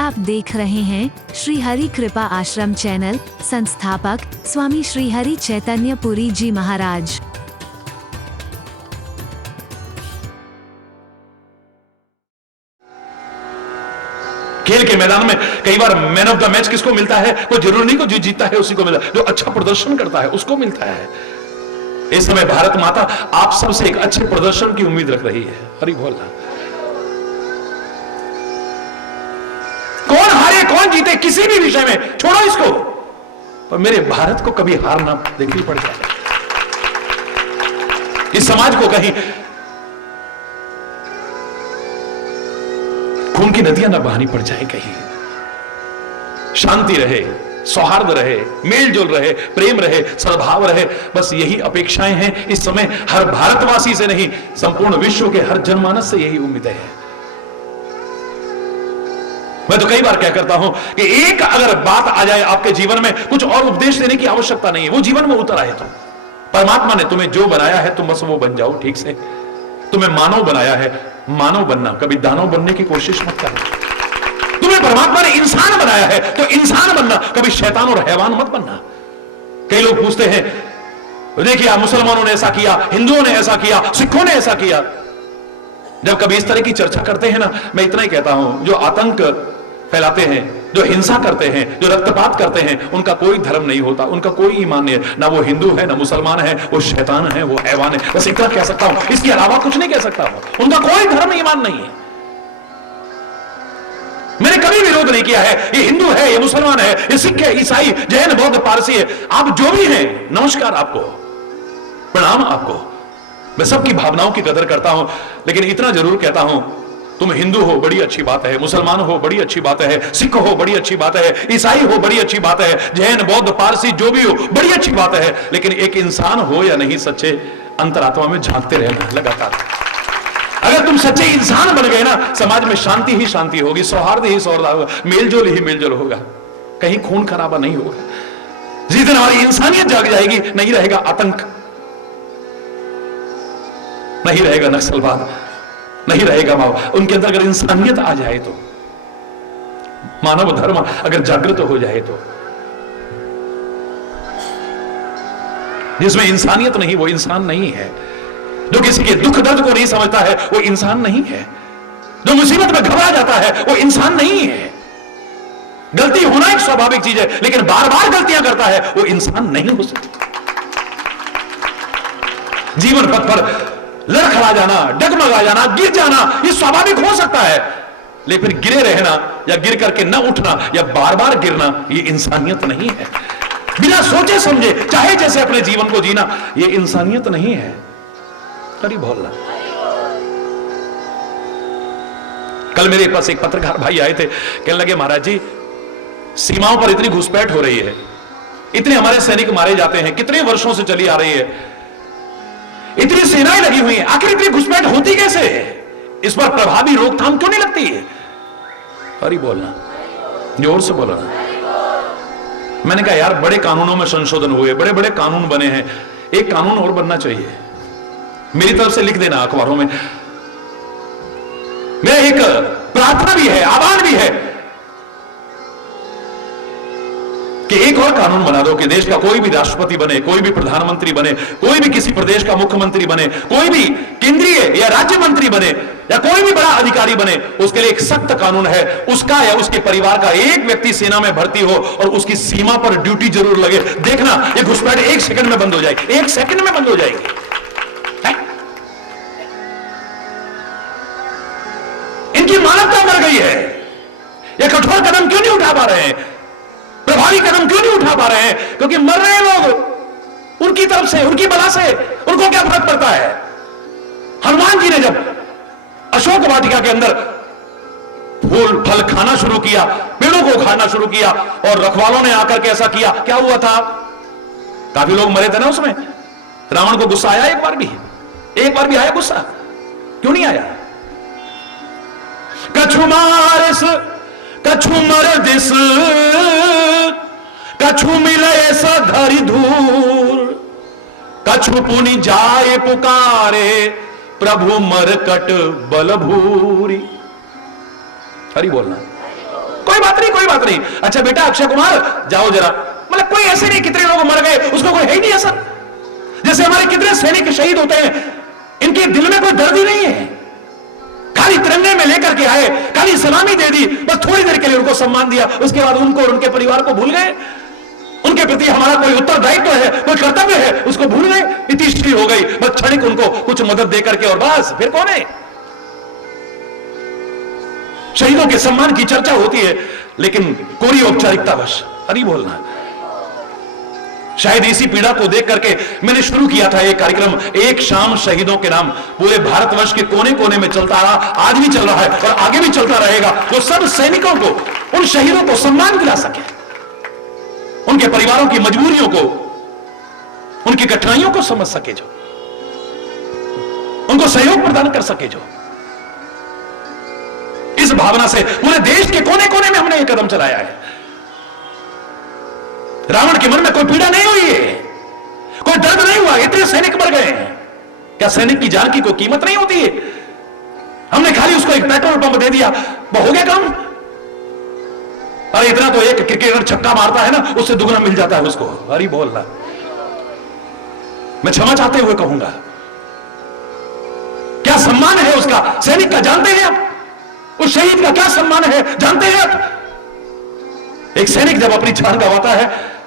आप देख रहे हैं श्री हरि कृपा आश्रम चैनल। संस्थापक स्वामी श्री हरि चैतन्य पुरी जी महाराज। खेल के मैदान में कई बार मैन ऑफ द मैच किसको मिलता है? कोई जरूर नहीं, को जो जीतता है उसी को मिलता है, जो अच्छा प्रदर्शन करता है उसको मिलता है। इस समय भारत माता आप सबसे एक अच्छे प्रदर्शन की उम्मीद रख रही है। हरि बोल। कौन हारे कौन जीते किसी भी विषय में छोड़ो इसको, पर मेरे भारत को कभी हार ना देखनी पड़ जाए, इस समाज को कहीं खून की नदियां ना बहानी पड़ जाए, कहीं शांति रहे, सौहार्द रहे, मेलजोल रहे, प्रेम रहे, सद्भाव रहे। बस यही अपेक्षाएं हैं इस समय हर भारतवासी से नहीं, संपूर्ण विश्व के हर जनमानस से यही उम्मीदें हैं। मैं तो कई बार क्या करता हूं कि एक अगर बात आ जाए आपके जीवन में, कुछ और उपदेश देने की आवश्यकता नहीं है, वो जीवन में उतर आए तो परमात्मा ने तुम्हें जो बनाया है तुम बस वो बन जाओ ठीक से। तुम्हें मानव बनाया है, मानव बनना, कभी दानव बनने की कोशिश मत करना। तुम्हें परमात्मा ने इंसान बनाया है तो इंसान बनना, कभी शैतान और हैवान मत बनना। कई लोग पूछते हैं, देखिए मुसलमानों ने ऐसा किया, हिंदुओं ने ऐसा किया, सिखों ने ऐसा किया। जब कभी इस तरह की चर्चा करते हैं ना, मैं इतना ही कहता हूं, जो आतंक फैलाते हैं, जो हिंसा करते हैं, जो रक्तपात करते हैं, उनका कोई धर्म नहीं होता, उनका कोई ईमान नहीं है। ना वो हिंदू है, ना मुसलमान है, वो शैतान है, वो हैवान है। बस इतना कह सकता हूं, इसके अलावा कुछ नहीं कह सकता हूं। उनका कोई धर्म ईमान नहीं है। मैंने कभी विरोध नहीं किया है, ये हिंदू है, ये मुसलमान है, ये सिख है, ईसाई, जैन, बौद्ध, पारसी है, आप जो भी हैं, नमस्कार आपको, प्रणाम आपको। मैं सबकी भावनाओं की कदर करता हूं, लेकिन इतना जरूर कहता हूं, तुम हिंदू हो बड़ी अच्छी बात है, मुसलमान हो बड़ी अच्छी बात है, सिख हो बड़ी अच्छी बात है, ईसाई हो बड़ी अच्छी बात है, जैन, बौद्ध, पारसी जो भी हो बड़ी अच्छी बात है, लेकिन एक इंसान हो या नहीं, सच्चे अंतरात्मा में झांकते रहना लगातार। अगर तुम सच्चे इंसान बन गए ना, समाज में शांति ही शांति होगी, सौहार्द ही सौहार्द होगा, मेलजोल ही मेलजोल होगा, कहीं खून खराबा नहीं होगा। जिस दिन हमारी इंसानियत जाग जाएगी, नहीं रहेगा आतंक, नहीं रहेगा नक्सलवाद, नहीं रहेगा माओ। उनके अंदर अगर इंसानियत आ जाए तो, मानव धर्म अगर जागृत हो जाए तो, जिसमें इंसानियत नहीं वो इंसान नहीं है। जो किसी के दुख दर्द को नहीं समझता है वो इंसान नहीं है। जो मुसीबत में घबरा जाता है वो इंसान नहीं है। गलती होना एक स्वाभाविक चीज है, लेकिन बार बार गलतियां करता है वो इंसान नहीं हो सकता। जीवन पथ पर लड़खड़ा जाना, डगमगा जाना, गिर जाना, ये स्वाभाविक हो सकता है, लेकिन फिर गिरे रहना या गिर करके न उठना या बार बार गिरना, ये इंसानियत नहीं है। बिना सोचे समझे चाहे जैसे अपने जीवन को जीना, ये इंसानियत नहीं है। हरि बोलना। कल मेरे पास एक पत्रकार भाई आए थे, कहने लगे महाराज जी सीमाओं पर इतनी घुसपैठ हो रही है, इतने हमारे सैनिक मारे जाते हैं, कितने वर्षों से चली आ रही है, इतनी सेनाएं लगी हुई हैं, आखिर इतनी घुसपैठ होती कैसे है? इस पर प्रभावी रोकथाम क्यों नहीं लगती है? हरि बोलना, जोर से बोलना। मैंने कहा यार बड़े कानूनों में संशोधन हुए, बड़े बड़े कानून बने हैं, एक कानून और बनना चाहिए। मेरी तरफ से लिख देना अखबारों में। मेरा एक प्रार्थना भी है, आह्वान भी है कि एक और कानून बना दो कि देश का कोई भी राष्ट्रपति बने, कोई भी प्रधानमंत्री बने, कोई भी किसी प्रदेश का मुख्यमंत्री बने, कोई भी केंद्रीय या राज्य मंत्री बने या कोई भी बड़ा अधिकारी बने, उसके लिए एक सख्त कानून है, उसका या उसके परिवार का एक व्यक्ति सेना में भर्ती हो और उसकी सीमा पर ड्यूटी जरूर लगे। देखना ये घुसपैठ एक सेकंड में बंद हो जाएगी, एक सेकंड में बंद हो जाएगी। इनकी मानवता मर गई है। ये कठोर कदम क्यों नहीं उठा पा रहे हैं, प्रभावी कदम क्यों नहीं उठा पा रहे हैं? क्योंकि मर रहे हैं लोग, उनकी तरफ से, उनकी बला से उनको क्या फर्क पड़ता है? हनुमान जी ने जब अशोक वाटिका के अंदर फूल फल खाना शुरू किया, पेड़ों को उखाड़ना शुरू किया और रखवालों ने आकर के ऐसा किया, क्या हुआ था? काफी लोग मरे थे ना उसमें। रावण को गुस्सा आया एक बार भी आया गुस्सा? क्यों नहीं आया? कछु मारिस कछु मर दिस कछु मिले सा धरि धूर, कछु पुनि जाए पुकारे प्रभु मरकट बल भूरी। हरि बोलना। कोई बात नहीं, कोई बात नहीं। अच्छा बेटा अक्षय कुमार जाओ जरा, मतलब कोई ऐसे नहीं, कितने लोग मर गए उसको कोई है ही नहीं ऐसा। जैसे हमारे कितने सैनिक शहीद होते हैं, इनके दिल में कोई दर्द ही नहीं है, खाली तिरंगे में लेकर के आए, खाली सलामी दे दी, बस थोड़ी देर के लिए उनको सम्मान दिया, उसके बाद उनको और उनके परिवार को भूल गए। उनके प्रति हमारा कोई उत्तरदायित्व है, कोई कर्तव्य है, उसको भूल गए, इतिश्री हो गई, बस क्षणिक उनको कुछ मदद दे करके और बस। फिर कौन है? शहीदों के सम्मान की चर्चा होती है, लेकिन कोरी औपचारिकतावश नहीं बोलना। शायद इसी पीड़ा को देख करके मैंने शुरू किया था एक कार्यक्रम, एक शाम शहीदों के नाम। पूरे भारतवर्ष के कोने कोने में चलता रहा, आज भी चल रहा है और आगे भी चलता रहेगा। जो सब सैनिकों को, उन शहीदों को सम्मान दिला सके, उनके परिवारों की मजबूरियों को, उनकी कठिनाइयों को समझ सके, जो उनको सहयोग प्रदान कर सके, जो इस भावना से पूरे देश के कोने कोने में हमने एक कदम चलाया है। रावण के मन में कोई पीड़ा नहीं हुई है, कोई दर्द नहीं हुआ, इतने सैनिक मर गए हैं। क्या सैनिक की जान की कोई कीमत नहीं होती है? हमने खाली उसको एक पेट्रोल पंप दे दिया, वो हो गया काम। अरे इतना तो एक क्रिकेटर छक्का मारता है ना, उससे दुगना मिल जाता है उसको। अरे बोलना, मैं क्षमा चाहते हुए कहूंगा, क्या सम्मान है उसका सैनिक का, जानते हैं आप? उस शहीद का क्या सम्मान है, जानते हैं आप? एक सैनिक जब अपनी जान गंवाता है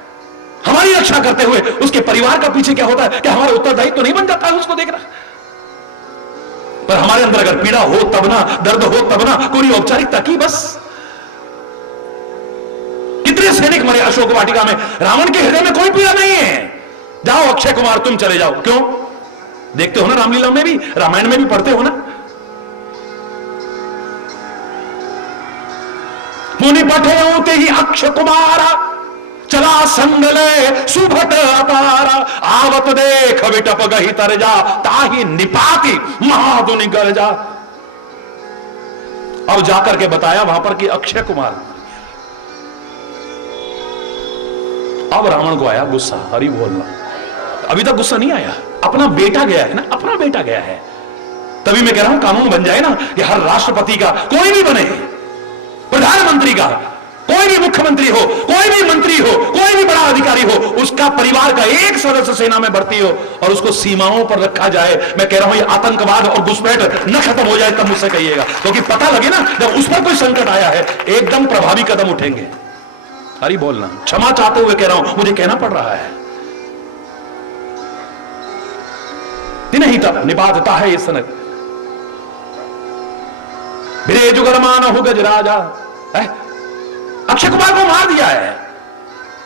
हमारी रक्षा करते हुए, उसके परिवार का पीछे क्या होता है, क्या हमारा उत्तरदायित्व तो नहीं बन जाता है उसको देखना? पर हमारे अंदर अगर पीड़ा हो तब ना, दर्द हो तब ना, कोई औपचारिकता की बस। कितने सैनिक मरे अशोक वाटिका में, रावण के हृदय में कोई पीड़ा नहीं है। जाओ अक्षय कुमार तुम चले जाओ, क्यों? देखते हो ना रामलीला में भी, रामायण में भी पढ़ते हो ना। मुनि पठे होते ही अक्षय कुमारा, चला संगले सुभट अपारा, आवत देख विटप गही तरजा, ताही निपाति महादुनि गरजा। अब जाकर के बताया वहां पर कि अक्षय कुमार। अब रावण को आया गुस्सा, हरि बोलना। अभी तक गुस्सा नहीं आया, अपना बेटा गया है ना, अपना बेटा गया है। तभी मैं कह रहा हूं कानून बन जाए ना कि हर राष्ट्रपति का, कोई भी बने, प्रधानमंत्री का, कोई भी मुख्यमंत्री हो, कोई भी मंत्री हो, कोई भी बड़ा अधिकारी हो, उसका परिवार का एक सदस्य सेना में भर्ती हो और उसको सीमाओं पर रखा जाए। मैं कह रहा हूं ये आतंकवाद और घुसपैठ न खत्म हो जाए तब मुझसे कहिएगा, क्योंकि पता लगे ना जब उस पर कोई संकट आया है, एकदम प्रभावी कदम उठेंगे। अरे बोलना, क्षमा चाहते हुए कह रहा हूं, मुझे कहना पड़ रहा है। नहीं तब निबाधता है ये सनक, बिरे जुगरमान हो गजराजा। अक्षय कुमार को मार दिया है।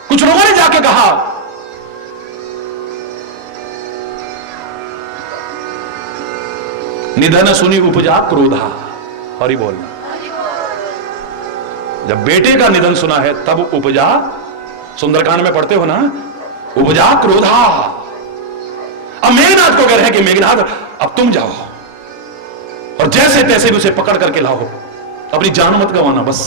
कुछ लोगों ने जाके कहा निधन सुनी उपजा क्रोधा। हरि बोलना, जब बेटे का निधन सुना है तब उपजा, सुंदरकांड में पढ़ते हो ना, उपजा क्रोधा। अब मेघनाथ को कह रहे हैं कि मेघनाथ अब तुम जाओ और जैसे तैसे भी उसे पकड़ करके लाओ, अपनी जान मत गंवाना बस।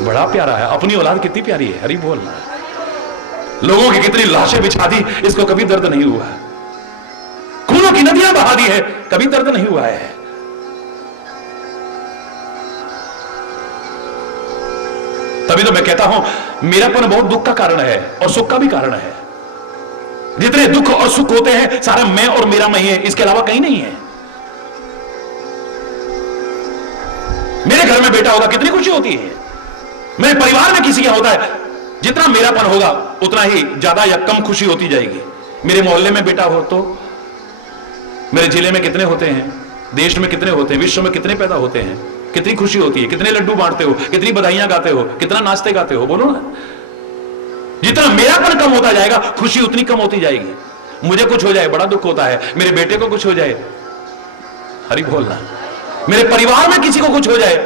बड़ा प्यारा है, अपनी औलाद कितनी प्यारी है। हरि बोलना, लोगों की कितनी लाशें बिछा दी, इसको कभी दर्द नहीं हुआ। खूनों की नदियां बहा दी है, कभी दर्द नहीं हुआ है। तभी तो मैं कहता हूं मेरापन बहुत दुख का कारण है और सुख का भी कारण है। जितने दुख और सुख होते हैं सारा मैं और मेरा में ही है, इसके अलावा कहीं नहीं है। मेरे घर में बेटा होगा कितनी खुशी होती है, मेरे परिवार में किसी का होता है, जितना मेरापन होगा उतना ही ज्यादा या कम खुशी होती जाएगी। मेरे मोहल्ले में बेटा हो तो, मेरे जिले में कितने होते हैं, देश में कितने होते हैं, विश्व में कितने पैदा होते हैं, कितनी खुशी होती है, कितने लड्डू बांटते हो, कितनी बधाइयां गाते हो, कितना नाचते गाते हो, बोलो ना। जितना मेरापन कम होता जाएगा खुशी उतनी कम होती जाएगी। मुझे कुछ हो जाए बड़ा दुख होता है, मेरे बेटे को कुछ हो जाए, हरि बोलना, मेरे परिवार में किसी को कुछ हो जाए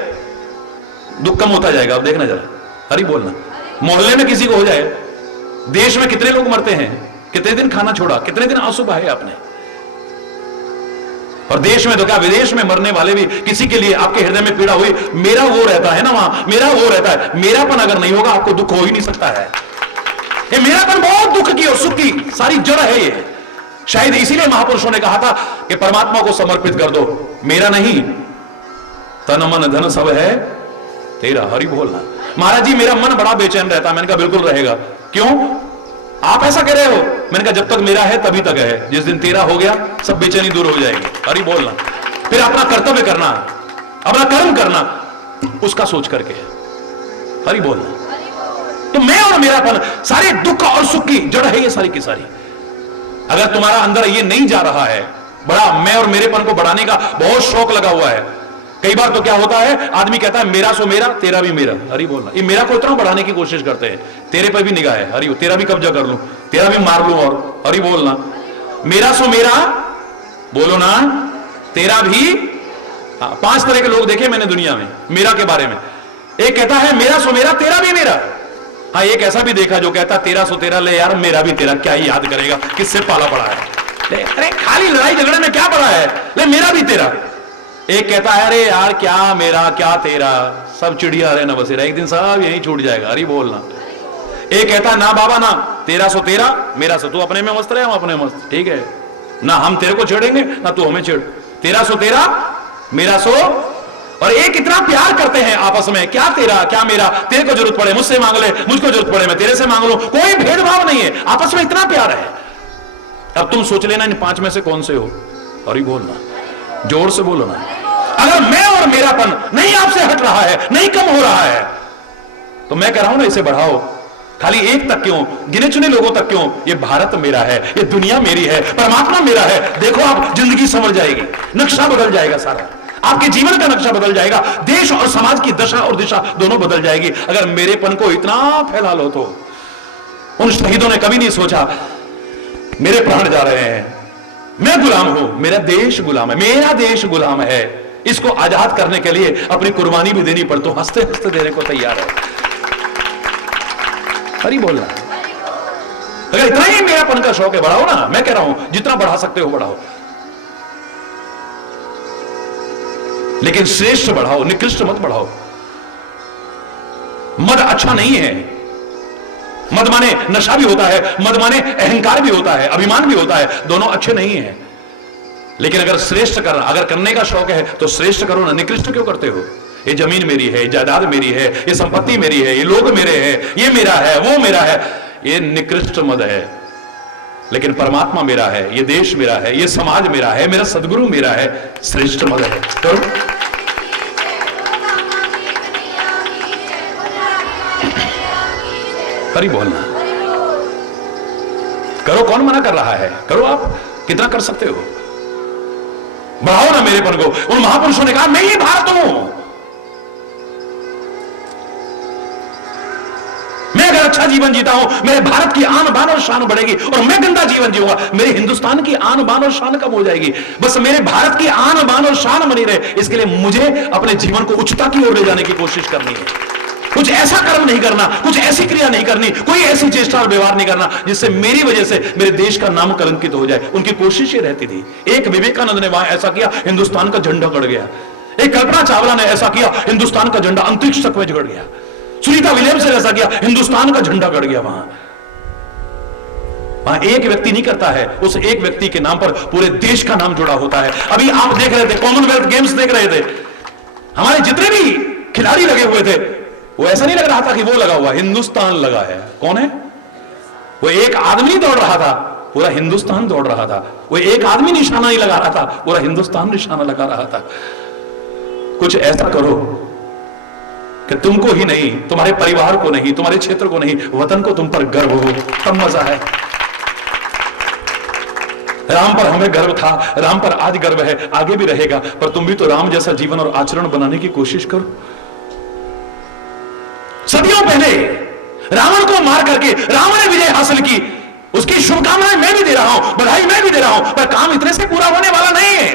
दुख कम होता जाएगा। अब देखना जरा, हरि बोलना। मोहल्ले में किसी को हो जाए, देश में कितने लोग मरते हैं, कितने दिन खाना छोड़ा, कितने दिन आंसू बहाए आपने। और देश में तो क्या, विदेश में मरने वाले भी किसी के लिए आपके हृदय में पीड़ा हुई, मेरा वो रहता है ना वहां, मेरा वो रहता है। मेरापन अगर नहीं होगा आपको दुख हो ही नहीं सकता है। ये मेरापन बहुत दुख की और सुख की सारी जड़ है ये। शायद इसीलिए महापुरुषों ने कहा था कि परमात्मा को समर्पित कर दो, मेरा नहीं, तन मन धन सब है तेरा। हरि बोलना। महाराज जी मेरा मन बड़ा बेचैन रहता है। मैंने कहा बिल्कुल रहेगा। क्यों आप ऐसा कह रहे हो? मैंने कहा जब तक मेरा है तभी तक है, जिस दिन तेरा हो गया सब बेचैनी दूर हो जाएगी। हरि बोलना। फिर अपना कर्तव्य करना, अपना कर्म करना उसका सोच करके। हरि बोलना। तो मैं और मेरापन सारे दुख और सुख की जड़ है ये सारी की सारी। अगर तुम्हारा अंदर ये नहीं जा रहा है, बड़ा मैं और मेरेपन को बढ़ाने का बहुत शौक लगा हुआ है। कई बार तो क्या होता है, आदमी कहता है मेरा सो मेरा, तेरा भी मेरा। हरि बोलना। ये मेरा को इतना बढ़ाने की कोशिश करते हैं, तेरे पर भी निगाह है। हरि, तेरा भी कब्जा कर लूं, तेरा भी मार लूं। और हरि बोलना। मेरा सो मेरा, बोलो ना, तेरा भी। हाँ, 5 तरह के लोग देखे मैंने दुनिया में मेरा के बारे में। एक कहता है मेरा सो मेरा, तेरा भी मेरा। हाँ, एक ऐसा भी देखा जो कहता तेरा सो तेरा, ले यार मेरा भी तेरा, क्या ही याद करेगा, किससे पाला पड़ा है। अरे खाली लड़ाई झगड़े में क्या पड़ा है, ले मेरा भी तेरा। एक कहता है अरे यार क्या मेरा क्या तेरा, सब चिड़िया रहे ना बसेरा, एक दिन सब यही छूट जाएगा। अरे बोलना। एक कहता है ना बाबा ना, तेरा सो तेरा, मेरा सो तू, अपने में मस्त रहे हम अपने मस्त, ठीक है ना, हम तेरे को छेड़ेंगे ना तू हमें छेड़। तेरा सो तेरा, मेरा सो। और एक इतना प्यार करते हैं आपस में, क्या तेरा क्या मेरा, तेरे को जरूरत पड़े मुझसे मांग ले, मुझको जरूरत पड़े मैं तेरे से मांग लूं, कोई भेदभाव नहीं है, आपस में इतना प्यार है। अब तुम सोच लेना इन 5 में से कौन से हो। और बोलना, जोर से बोलो ना। अगर मैं और मेरापन नहीं आपसे हट रहा है, नहीं कम हो रहा है, तो मैं कह रहा हूं ना इसे बढ़ाओ। खाली एक तक क्यों, गिने चुने लोगों तक क्यों, ये भारत मेरा है, ये दुनिया मेरी है, परमात्मा मेरा है। देखो आप जिंदगी संवर जाएगी, नक्शा बदल जाएगा सारा, आपके जीवन का नक्शा बदल जाएगा, देश और समाज की दशा और दिशा दोनों बदल जाएगी। अगर मेरेपन को इतना फैला लो तो। उन शहीदों ने कभी नहीं सोचा मेरे प्राण जा रहे हैं, मैं गुलाम हूं, मेरा देश गुलाम है, मेरा देश गुलाम है, इसको आजाद करने के लिए अपनी कुर्बानी भी देनी पड़ती, हंसते हंसते देने को तैयार है। हरि बोलना। अगर इतना ही मेरापन का शौक है, बढ़ाओ ना। मैं कह रहा हूं जितना बढ़ा सकते हो बढ़ाओ, लेकिन श्रेष्ठ बढ़ाओ, निकृष्ट मत बढ़ाओ। मद अच्छा नहीं है। मद माने नशा भी होता है, मद माने अहंकार भी होता है, अभिमान भी होता है, दोनों अच्छे नहीं है। लेकिन अगर श्रेष्ठ करना, अगर करने का शौक है तो श्रेष्ठ करो ना, निकृष्ट क्यों करते हो। ये जमीन मेरी है, जायदाद मेरी है, ये संपत्ति मेरी है, ये लोग मेरे हैं, ये मेरा है, वो मेरा है, ये निकृष्ट मद है। लेकिन परमात्मा मेरा है, ये देश मेरा है, ये समाज मेरा है, मेरा सदगुरु मेरा है, श्रेष्ठ मद है। करो। हरि बोलना। करो, कौन मना कर रहा है, करो। आप कितना कर सकते हो, बढ़ाओ ना मेरेपन को। उन महापुरुषों ने कहा मैं ही भारत हूं, मैं अगर अच्छा जीवन जीता हूं, मेरे भारत की आन बान और शान बढ़ेगी, और मैं गंदा जीवन जीऊंगा, मेरे हिंदुस्तान की आन बान और शान कम हो जाएगी। बस मेरे भारत की आन बान और शान बनी रहे, इसके लिए मुझे अपने जीवन को उच्चता की ओर ले जाने की कोशिश करनी है। कुछ ऐसा कर्म नहीं करना, कुछ ऐसी क्रिया नहीं करनी, कोई ऐसी चेष्टा और व्यवहार नहीं करना जिससे मेरी वजह से मेरे देश का नाम कलंकित हो जाए। उनकी कोशिश ये रहती थी। एक विवेकानंद ने वहां ऐसा किया, हिंदुस्तान का झंडा गड़ गया। एक कल्पना चावला ने ऐसा किया, हिंदुस्तान का झंडा अंतरिक्ष तक में गड़ गया। सुनीता विलियम्स ने ऐसा किया, हिंदुस्तान का झंडा गड़ गया। वहां एक व्यक्ति नहीं करता है, उस एक व्यक्ति के नाम पर पूरे देश का नाम जुड़ा होता है। अभी आप देख रहे थे, कॉमनवेल्थ गेम्स देख रहे थे, हमारे जितने भी खिलाड़ी लगे हुए थे, वो ऐसा नहीं लग रहा था कि वो लगा हुआ, हिंदुस्तान लगा है। कौन है वो? एक आदमी दौड़ रहा था, पूरा हिंदुस्तान दौड़ रहा था। वो एक आदमी निशाना नहीं लगा रहा था, पूरा हिंदुस्तान निशाना लगा रहा था। कुछ ऐसा करो कि तुमको ही नहीं, तुम्हारे परिवार को नहीं, तुम्हारे क्षेत्र को नहीं, वतन को तुम पर गर्व हो, तब मजा है। राम पर हमें गर्व था, राम पर आज गर्व है, आगे भी रहेगा। पर तुम भी तो राम जैसा जीवन और आचरण बनाने की कोशिश करो। सदियों पहले रावण को मार करके रावण ने विजय हासिल की, उसकी शुभकामनाएं मैं भी दे रहा हूं, बधाई मैं भी दे रहा हूं, पर काम इतने से पूरा होने वाला नहीं है।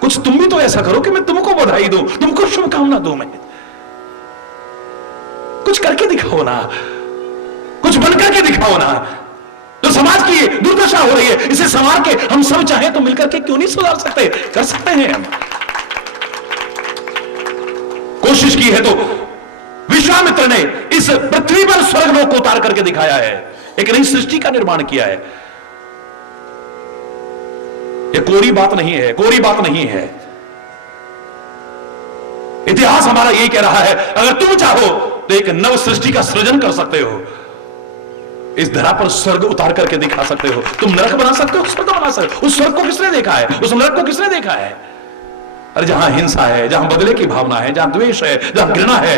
कुछ तुम भी तो ऐसा करो कि मैं तुमको बधाई दूं, तुमको शुभकामना दूं। मैं कुछ करके दिखाओ ना, कुछ बन करके दिखाओ ना। तो समाज की दुर्दशा हो रही है, इसे संवार के हम सब चाहें तो मिलकर के क्यों नहीं सुधार सकते? कर सकते हैं हम। कोशिश की है तो विश्वामित्र ने इस पृथ्वी पर स्वर्गलोक को उतार करके दिखाया है, एक नई सृष्टि का निर्माण किया है। यह कोरी बात नहीं है, कोरी बात नहीं है। इतिहास हमारा यही कह रहा है, अगर तुम चाहो तो एक नव सृष्टि का सृजन कर सकते हो, इस धरा पर स्वर्ग उतार करके दिखा सकते हो। तुम नरक बना सकते हो, स्वर्ग बना सकते हो। उस स्वर्ग को किसने देखा है? उस नरक को किसने देखा है? अरे जहां हिंसा है, जहां बदले की भावना है, जहां द्वेष है, जहां घृणा है,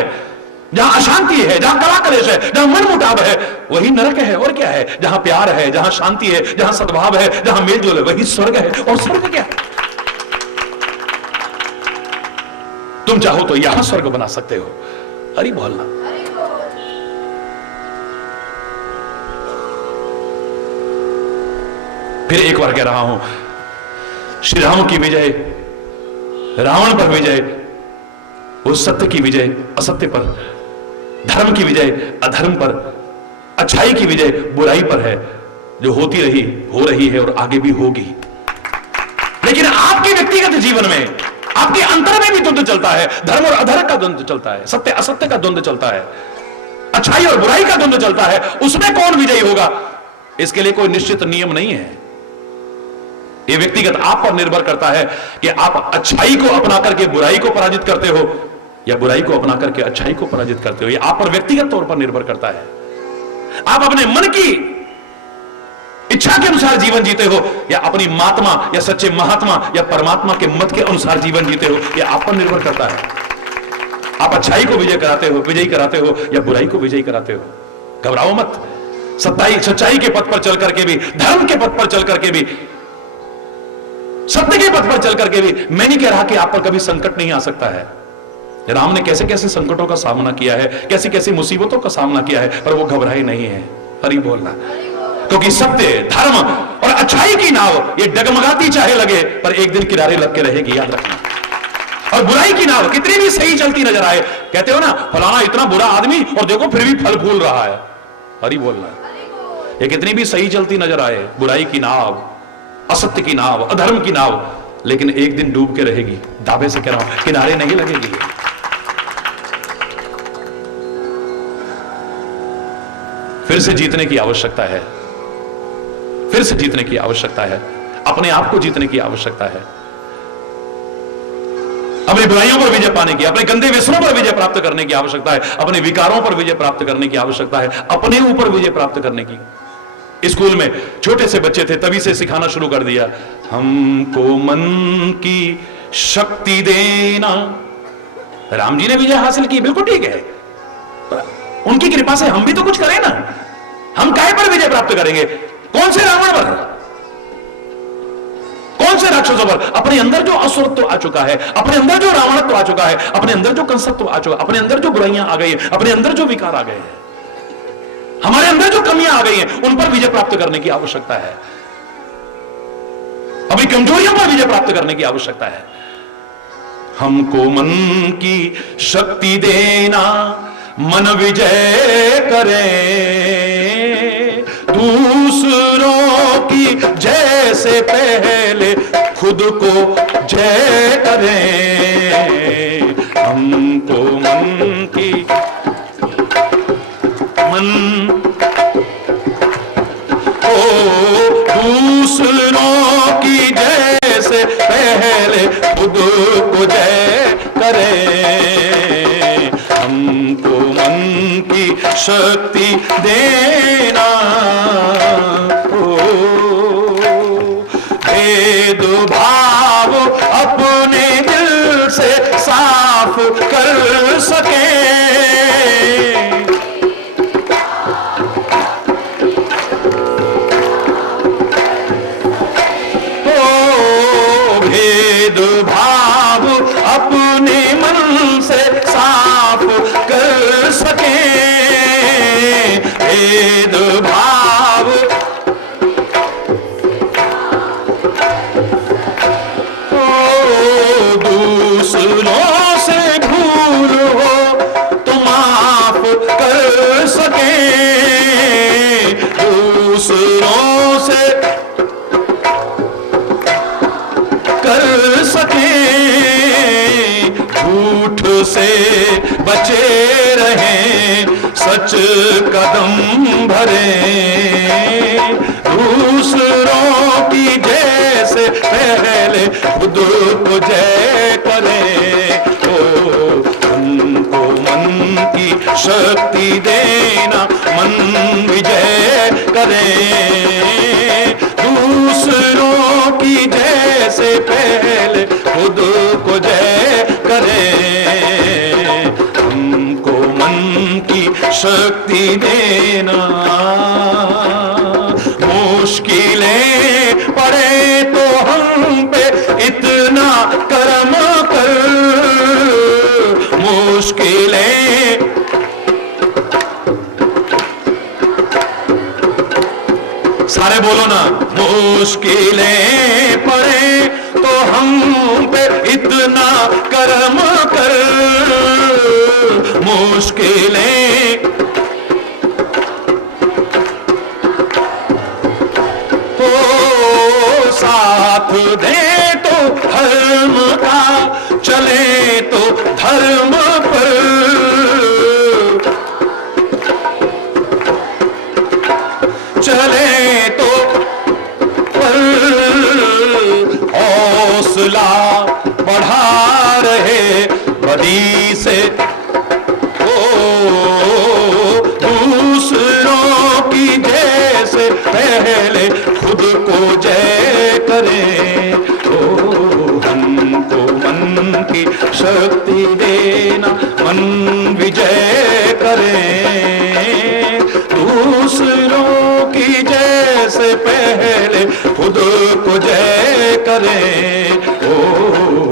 जहां अशांति है, जहां कला कलेश है, जहां मन मुटाव है, वही नरक है। और क्या है? जहां प्यार है, जहां शांति है, जहां सद्भाव है, जहां मेलजोल है, वही स्वर्ग है। और स्वर्ग क्या है? तुम चाहो तो यहां स्वर्ग बना सकते हो। हरि बोलना। फिर एक बार कह रहा हूं, श्री राम की विजय, रावण पर विजय, वो सत्य की विजय असत्य पर, धर्म की विजय अधर्म पर, अच्छाई की विजय बुराई पर है, जो होती रही, हो रही है और आगे भी होगी। लेकिन आपके व्यक्तिगत जीवन में, आपके अंतर में भी द्वंद्व चलता है, धर्म और अधर्म का द्वंद्व चलता है, सत्य असत्य का द्वंद्व चलता है, अच्छाई और बुराई का द्वंद्व चलता है। उसमें कौन विजयी होगा, इसके लिए कोई निश्चित नियम नहीं है। यह व्यक्तिगत आप पर निर्भर करता है कि आप अच्छाई को अपना करके बुराई को पराजित करते हो या बुराई को अपना करके अच्छाई को पराजित करते हो। यह आप पर व्यक्तिगत तौर पर निर्भर करता है। आप अपने मन की इच्छा के अनुसार जीवन जीते हो या अपनी महात्मा या सच्चे महात्मा या परमात्मा के मत के अनुसार जीवन जीते हो, यह आप पर निर्भर करता है। आप अच्छाई को विजयी कराते हो या बुराई को विजयी कराते हो। घबराओ मत। सच्चाई के पथ पर चल करके भी, धर्म के पथ पर चल करके भी, सत्य के पथ पर चल करके भी मैं नहीं कह रहा कि आप पर कभी संकट नहीं आ सकता है। राम ने कैसे कैसे संकटों का सामना किया है, कैसी कैसी मुसीबतों का सामना किया है, पर वो घबराए नहीं है। हरि बोलना। क्योंकि सत्य, धर्म और अच्छाई की नाव ये डगमगाती चाहे लगे, पर एक दिन किनारे लग के रहेगी, याद रखना। और बुराई की नाव कितनी भी सही चलती नजर आए, कहते हो ना फलाना इतना बुरा आदमी और देखो फिर भी फल फूल रहा है। हरि बोलना। ये कितनी भी सही चलती नजर आए, बुराई की नाव, असत्य की नाव, अधर्म की नाव, लेकिन एक दिन डूब के रहेगी। दावे से कह रहा हूं, किनारे नहीं लगेगी। फिर से जीतने की आवश्यकता है, फिर से जीतने की आवश्यकता है, अपने आप को जीतने की आवश्यकता है, अपनी बुराइयों पर विजय पाने की, अपने गंदे व्यसनों पर विजय प्राप्त करने की आवश्यकता है, अपने विकारों पर विजय प्राप्त करने की आवश्यकता है, अपने ऊपर विजय प्राप्त करने की। स्कूल में छोटे से बच्चे थे, तभी से सिखाना शुरू कर दिया, हमको मन की शक्ति देना। राम जी ने विजय हासिल की, बिल्कुल ठीक है, उनकी कृपा से हम भी तो कुछ करें ना। हम काय पर विजय प्राप्त करेंगे? कौन से रावण पर, कौन से राक्षसों पर? अपने अंदर जो असुरत्व आ चुका है, अपने अंदर जो रावणत्व आ चुका है, अपने अंदर जो कंसत्व आ चुका है, अपने अंदर जो बुराइयां आ गई है, अपने अंदर जो विकार आ गए हैं, हमारे अंदर जो कमियां आ गई हैं, उन पर विजय प्राप्त करने की आवश्यकता है। अपनी कमजोरियों पर विजय प्राप्त करने की आवश्यकता है। हमको मन की शक्ति देना, मन विजय करे, दूसरों की जय से पहले खुद को जय करें। हमको मन की दूसरों की जय से पहले खुद को जय करें। हमको मन की शक्ति देना, भेदभाव अपने दिल से साफ कर सके, भेदभाव अपने मन से साफ कर सके, भेदभाव दूसरों से भूल हो तो माफ कर सके, दूसरों से कर सके, झूठ से बचे रहें, सच कदम भरे, दूसरों की जय से पहले खुद को जय करें। शक्ति देना, मन विजय करें। दूसरों की जय से पहले खुद को जय करें। हमको मन की शक्ति देना, मुश्किलें पड़े तो हम पे इतना करम कर। मुश्किलें सारे बोलो ना, मुश्किलें पड़े तो हम पे इतना करम कर। मुश्किलें तो साथ दे तो धर्म का, चले तो धर्म पर। चले तो पर हौसला बढ़ा रहे बदी से। दूसरों की जय से पहले खुद को जय करें। हमको मन की शक्ति देना, मन विजय करें। दूसरों की जय से पहले खुद को जय करें।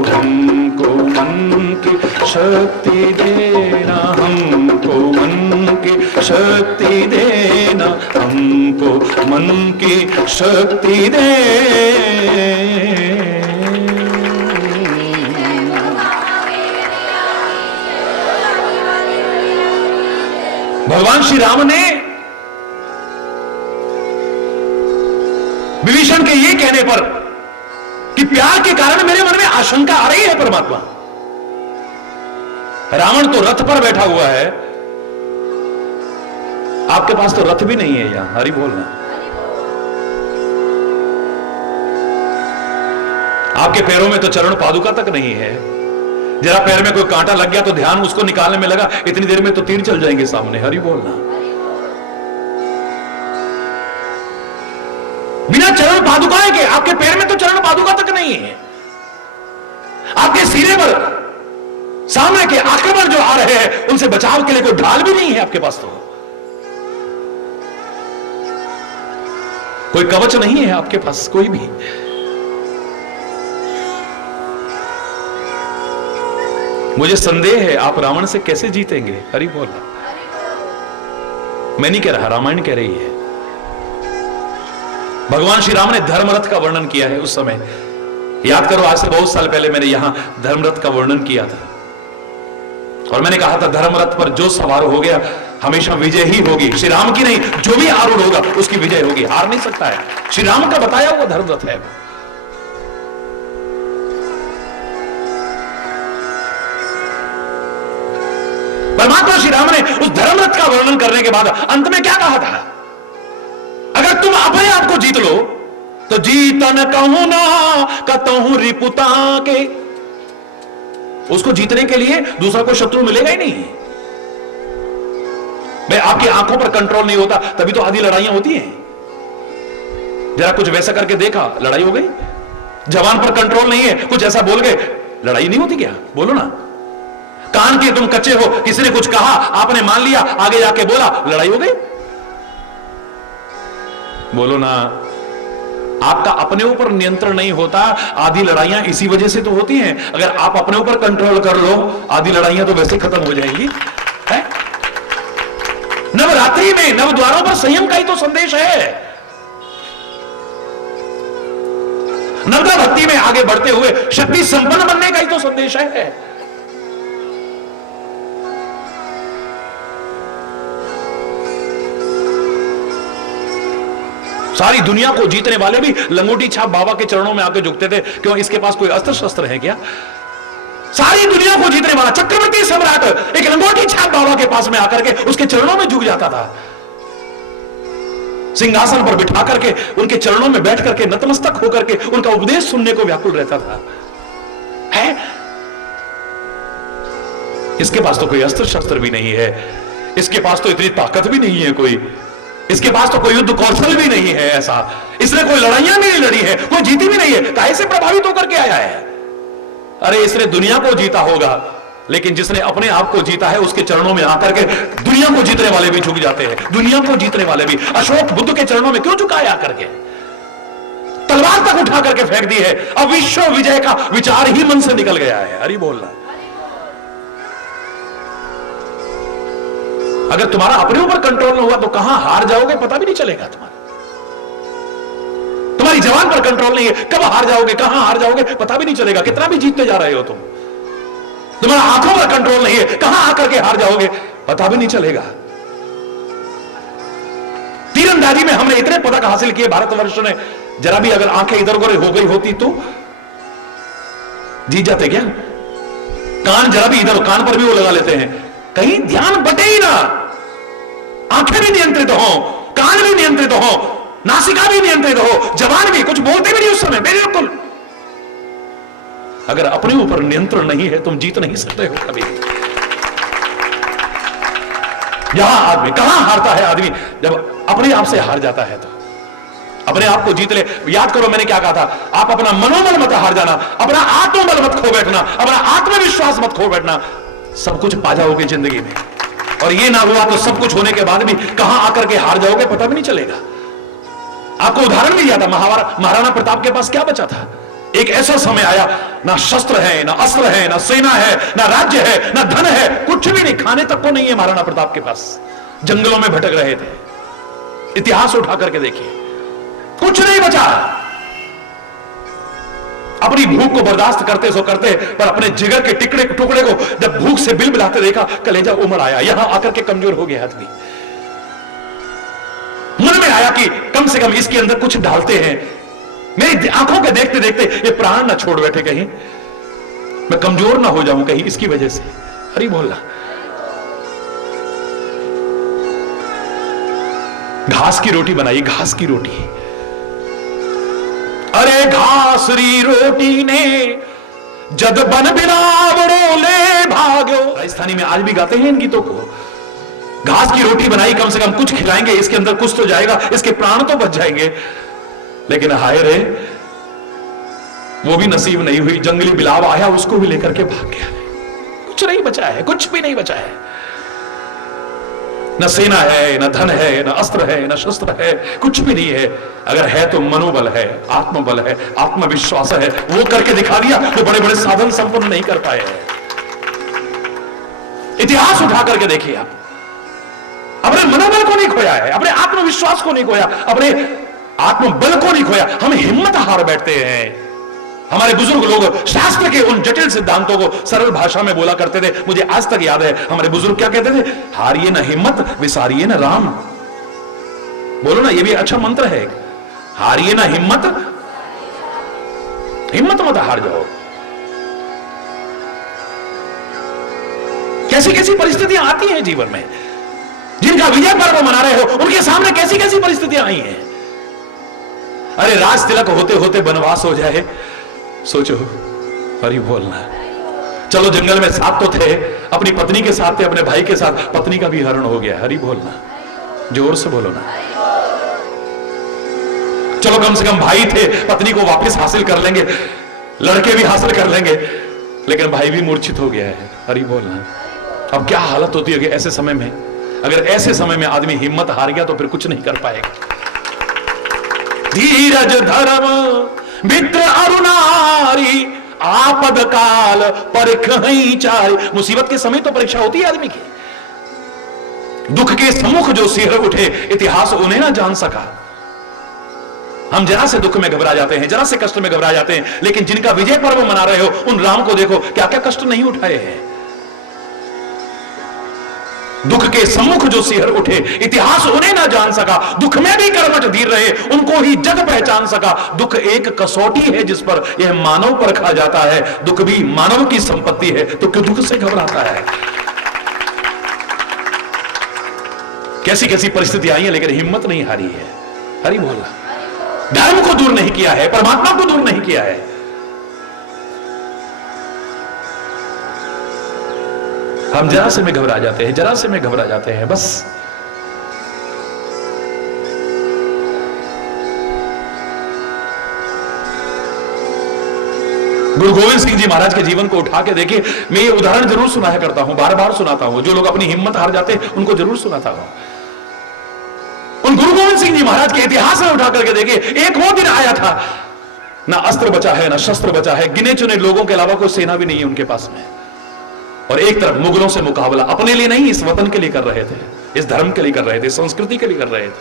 हमको मन की शक्ति देना, हमको मन की शक्ति देना, हमको मन की शक्ति दे। भगवान श्री राम ने विभीषण के ये कहने पर कि प्यार के कारण मेरे मन में आशंका आ रही है परमात्मा, रावण तो रथ पर बैठा हुआ है, आपके पास तो रथ भी नहीं है यहां, हरि बोलना। आपके पैरों में तो चरण पादुका तक नहीं है। जरा पैर में कोई कांटा लग गया तो ध्यान उसको निकालने में लगा, इतनी देर में तो तीर चल जाएंगे सामने, हरि बोलना। बिना चरण पादुकाएं के आपके पैर में तो चरण पादुका तक नहीं है। आपके सिरे पर सामने के आक्रमण जो आ रहे हैं उनसे बचाव के लिए कोई ढाल भी नहीं है आपके पास, तो कोई कवच नहीं है आपके पास कोई भी। मुझे संदेह है आप रावण से कैसे जीतेंगे, हरि बोल। मैं नहीं कह रहा, रामायण कह रही है। भगवान श्री राम ने धर्मरथ का वर्णन किया है उस समय। याद करो, आज से बहुत साल पहले मैंने यहां धर्मरथ का वर्णन किया था और मैंने कहा था धर्मरथ पर जो सवार हो गया हमेशा विजय ही होगी। श्री राम की नहीं, जो भी आरूढ़ होगा उसकी विजय होगी, हार नहीं सकता है। श्री राम का बताया हुआ धर्मरथ है। परमात्मा श्री राम ने उस धर्मरथ का वर्णन करने के बाद अंत में क्या कहा था? अगर तुम अपने आप को जीत लो तो जीतन कहूं ना कहूं रिपुता के। उसको जीतने के लिए दूसरा कोई शत्रु मिलेगा ही नहीं। भाई आपकी आंखों पर कंट्रोल नहीं होता तभी तो आधी लड़ाइयां होती हैं। जरा कुछ वैसा करके देखा, लड़ाई हो गई। जवान पर कंट्रोल नहीं है, कुछ ऐसा बोल गए, लड़ाई नहीं होती क्या? बोलो ना। कान के तुम कच्चे हो, किसी ने कुछ कहा आपने मान लिया, आगे जाके बोला, लड़ाई हो गई। बोलो ना। आपका अपने ऊपर नियंत्रण नहीं होता, आधी लड़ाइयां इसी वजह से तो होती हैं। अगर आप अपने ऊपर कंट्रोल कर लो, आधी लड़ाइयां तो वैसे खत्म हो जाएंगी। है? नवरात्रि में नवद्वारों पर संयम का ही तो संदेश है। नवदा भक्ति में आगे बढ़ते हुए शक्ति संपन्न बनने का ही तो संदेश है। सारी दुनिया को जीतने वाले भी लंगोटी छाप बाबा के चरणों में आकर झुकते थे। क्यों? इसके पास कोई अस्त्र शस्त्र है क्या? सारी दुनिया को जीतने वाला चक्रवर्ती सम्राट एक लंगोटी छाप बाबा के पास में आकर के उसके चरणों में झुक जाता था। सिंहासन पर बिठा करके उनके चरणों में बैठ करके नतमस्तक होकर के उनका उपदेश सुनने को व्याकुल रहता था। है? इसके पास तो कोई अस्त्र शस्त्र भी नहीं है। इसके पास तो इतनी ताकत भी नहीं है कोई, इसके पास तो कोई युद्ध कौशल भी नहीं है ऐसा, इसने कोई लड़ाइयां भी नहीं लड़ी है, कोई जीती भी नहीं है, काहे से प्रभावित होकर के आया है? अरे इसने दुनिया को जीता होगा, लेकिन जिसने अपने आप को जीता है उसके चरणों में आकर के दुनिया को जीतने वाले भी झुक जाते हैं। दुनिया को जीतने वाले भी अशोक बुद्ध के चरणों में क्यों झुकाया करके, तलवार तक उठा करके फेंक दी है। अब विश्व विजय का विचार ही मन से निकल गया है। हरि बोलना। अगर तुम्हारा अपने ऊपर कंट्रोल न हुआ तो कहां हार जाओगे पता भी नहीं चलेगा। तुम्हारी जवान पर कंट्रोल नहीं है, कब हार जाओगे कहां हार जाओगे पता भी नहीं चलेगा। कितना भी जीतते जा रहे हो तुम, तुम्हारा आंखों पर कंट्रोल नहीं है, कहां आकर के हार जाओगे पता भी नहीं चलेगा। तीरंदाजी में हमने इतने पदक हासिल किए भारतवर्ष ने, जरा भी अगर आंखें इधर उधर हो गई होती तो जीत जाते क्या? कान जरा भी इधर, कान पर भी वो लगा लेते हैं, कहीं ध्यान बटे ही ना, आंखें भी नियंत्रित हो, कान भी नियंत्रित हो, नासिका भी नियंत्रित हो, जबान भी, कुछ बोलते भी नहीं उस समय बिल्कुल। अगर अपने ऊपर नियंत्रण नहीं है तुम जीत नहीं सकते हो कभी। यहां आदमी कहां हारता है? आदमी जब अपने आप से हार जाता है तो अपने आप को जीत ले। याद करो मैंने क्या कहा था, आप अपना मनोबल मत हार जाना, अपना आत्मबल मत खो बैठना, अपना आत्मविश्वास मत खो बैठना, सब कुछ पा जाओगे जिंदगी में। और ये ना हुआ तो सब कुछ होने के बाद भी कहां आकर के हार जाओगे पता भी नहीं चलेगा। आपको उदाहरण भी दिया था, महाराणा प्रताप के पास क्या बचा था? एक ऐसा समय आया, ना शस्त्र है, ना अस्त्र है, ना सेना है, ना राज्य है, ना धन है, कुछ भी नहीं, खाने तक को नहीं है महाराणा प्रताप के पास। जंगलों में भटक रहे थे। इतिहास उठा करके देखिए, कुछ नहीं बचा। अपनी भूख को बर्दाश्त करते सो करते, पर अपने जिगर के टुकड़े को जब भूख से बिलबिलाते देखा, कलेजा उमड़ आया। यहां आकर के कमजोर हो गया आदमी। मन में आया कि कम से कम इसके अंदर कुछ डालते हैं, मेरी आंखों के देखते देखते ये प्राण ना छोड़ बैठे, कहीं मैं कमजोर ना हो जाऊं कहीं इसकी वजह से। हरि बोलना। घास की रोटी बनाई, घास की रोटी। अरे घासरी रोटी ने जद बन बिलावड़ो ले भाग्यो। राजस्थानी में आज भी गाते हैं इन गीतों को। घास की रोटी बनाई, कम से कम कुछ खिलाएंगे, इसके अंदर कुछ तो जाएगा, इसके प्राण तो बच जाएंगे। लेकिन हाय रे, वो भी नसीब नहीं हुई। जंगली बिलाव आया, उसको भी लेकर के भाग गया। कुछ नहीं बचा है, कुछ भी नहीं बचा है। न सेना है, न धन है, न अस्त्र है, न शस्त्र है, कुछ भी नहीं है। अगर है तो मनोबल है, आत्मबल है, आत्मविश्वास है। वो करके दिखा दिया तो बड़े बड़े साधन संपन्न नहीं कर पाए हैं। इतिहास उठा करके देखिए आप, अपने मनोबल को नहीं खोया है, अपने आत्मविश्वास को नहीं खोया, अपने आत्मबल को नहीं खोया। हम हिम्मत हार बैठते हैं। हमारे बुजुर्ग लोग शास्त्र के उन जटिल सिद्धांतों को सरल भाषा में बोला करते थे। मुझे आज तक याद है हमारे बुजुर्ग क्या कहते थे, हारिए ना हिम्मत, विसारिए ना राम। बोलो ना, ये भी अच्छा मंत्र है। हारिए ना हिम्मत, हिम्मत मत हार जाओ। कैसी कैसी परिस्थितियां आती हैं जीवन में। जिनका विजय पर्व मना रहे हो उनके सामने कैसी कैसी परिस्थितियां आई हैं। अरे राज तिलक होते होते वनवास हो जाए, सोचो। हरि बोलना। चलो जंगल में सांप तो थे, अपनी पत्नी के साथ थे, अपने भाई के साथ, पत्नी का भी हरण हो गया। हरि बोलना, जोर से बोलो ना। चलो कम से कम भाई थे, पत्नी को वापस हासिल कर लेंगे, लड़के भी हासिल कर लेंगे, लेकिन भाई भी मूर्छित हो गया है। हरि बोलना। अब क्या हालत होती है ऐसे समय में। अगर ऐसे समय में आदमी हिम्मत हार गया तो फिर कुछ नहीं कर पाएगा। धीरज धर्म मित्र अरुणारी, आपद काल परखहि चारि। मुसीबत के समय तो परीक्षा होती है आदमी की। दुख के सम्मुख जो सिर उठे, इतिहास उन्हें ना जान सका। हम जरा से दुख में घबरा जाते हैं, जरा से कष्ट में घबरा जाते हैं, लेकिन जिनका विजय पर्व मना रहे हो उन राम को देखो, क्या क्या कष्ट नहीं उठाए हैं। दुख के सम्मुख जो सिहर उठे, इतिहास उन्हें ना जान सका। दुख में भी कर्मठ धीर रहे, उनको ही जग पहचान सका। दुख एक कसौटी है जिस पर यह मानव पर खा जाता है। दुख भी मानव की संपत्ति है, तो क्यों दुख से घबराता है। कैसी कैसी परिस्थिति आई है, लेकिन हिम्मत नहीं हारी है। हरि बोलना। धर्म को दूर नहीं किया है, परमात्मा को दूर नहीं किया है। हम जरा से में घबरा जाते हैं, जरा से में घबरा जाते हैं बस। गुरु गोविंद सिंह जी महाराज के जीवन को उठा के देखिए। मैं ये उदाहरण जरूर सुनाया करता हूं, बार बार सुनाता हूं। जो लोग अपनी हिम्मत हार जाते हैं उनको जरूर सुनाता हूं। उन गुरु गोविंद सिंह जी महाराज के इतिहास में उठा करके देखिए। एक वो दिन आया था, ना अस्त्र बचा है, ना शस्त्र बचा है, गिने चुने लोगों के अलावा कोई सेना भी नहीं है उनके पास में। और एक तरफ मुगलों से मुकाबला, अपने लिए नहीं, इस वतन के लिए कर रहे थे, इस धर्म के लिए कर रहे थे, संस्कृति के लिए कर रहे थे।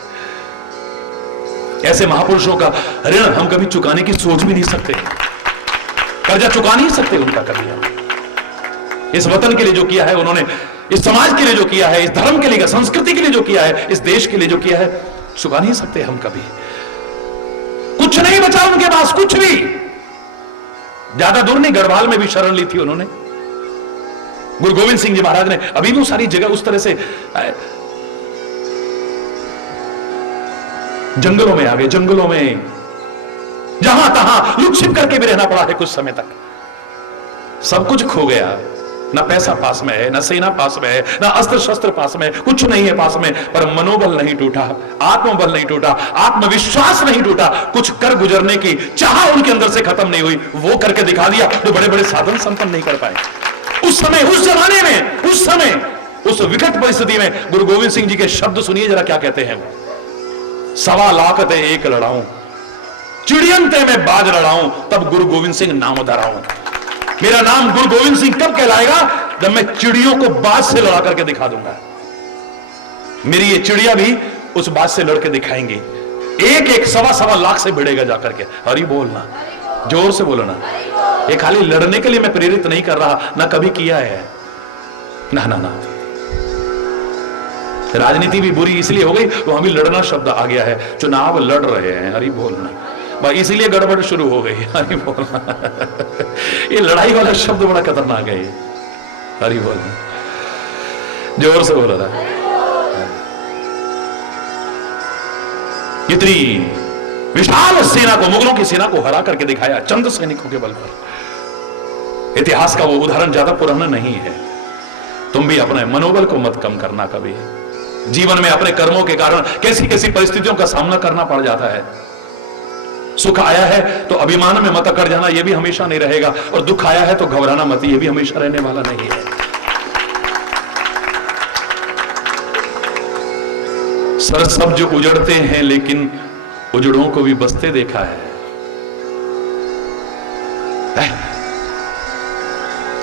ऐसे महापुरुषों का ऋण हम कभी चुकाने की सोच भी नहीं सकते, कर्जा चुका नहीं सकते उनका कभी हम। इस वतन के लिए जो किया है उन्होंने, इस समाज के लिए जो किया है, इस धर्म के लिए, संस्कृति के लिए जो किया है, इस देश के लिए जो किया है, चुका नहीं सकते हम कभी। कुछ नहीं बचा उनके पास, कुछ भी। ज्यादा दूर नहीं, गढ़वाल में भी शरण ली थी उन्होंने। गुरु गोविंद सिंह जी महाराज ने अभी भी सारी जगह उस तरह से जंगलों में आ गए, जंगलों में जहां तहां लुक छिप करके भी रहना पड़ा है कुछ समय तक। सब कुछ खो गया, ना पैसा पास में है, ना सेना पास में है, ना अस्त्र शस्त्र पास में, कुछ नहीं है पास में, पर मनोबल नहीं टूटा, आत्मबल नहीं टूटा, आत्मविश्वास नहीं टूटा। कुछ कर गुजरने की चाह उनके अंदर से खत्म नहीं हुई। वो करके दिखा दिया जो बड़े बड़े साधन संपन्न नहीं कर पाए। उस समय, उस जमाने में, उस समय, उस विकट परिस्थिति में गुरु गोविंद सिंह जी के शब्द सुनिए जरा, क्या कहते हैं। 1.25 लाख ते एक लड़ाऊं, चिड़ियन ते मैं बाज लड़ाऊं, तब गुरु गोविंद सिंह नाम धराऊं। मेरा नाम गुरु गोविंद सिंह कब कहलाएगा? जब मैं चिड़ियों को बाज से लड़ा करके दिखा दूंगा। मेरी ये चिड़िया भी उस बाज से लड़के दिखाएंगी। एक एक 1.25 लाख से भिड़ेगा जाकर के। हरि बोलना, जोर से बोलो ना। ये खाली लड़ने के लिए मैं प्रेरित नहीं कर रहा, ना कभी किया है, ना ना ना। राजनीति भी बुरी इसलिए हो गई तो हमें लड़ना शब्द आ गया है। चुनाव लड़ रहे हैं, हरि बोलना, भाई इसीलिए गड़बड़ शुरू हो गई। हरि बोलना, ये लड़ाई वाला शब्द बड़ा खतरनाक है। हरि बोलना, जोर से बोल रहा है। इतनी विशाल सेना को, मुगलों की सेना को हरा करके दिखाया चंद सैनिकों के बल पर। इतिहास का वो उदाहरण ज्यादा पुराना नहीं है। तुम भी अपने मनोबल को मत कम करना कभी। जीवन में अपने कर्मों के कारण कैसी कैसी परिस्थितियों का सामना करना पड़ जाता है। सुख आया है तो अभिमान में मत अकड़ जाना, यह भी हमेशा नहीं रहेगा। और दुख आया है तो घबराना मत, यह भी हमेशा रहने वाला नहीं है। सर सब जो उजड़ते हैं, लेकिन उजड़ों को भी बसते देखा है।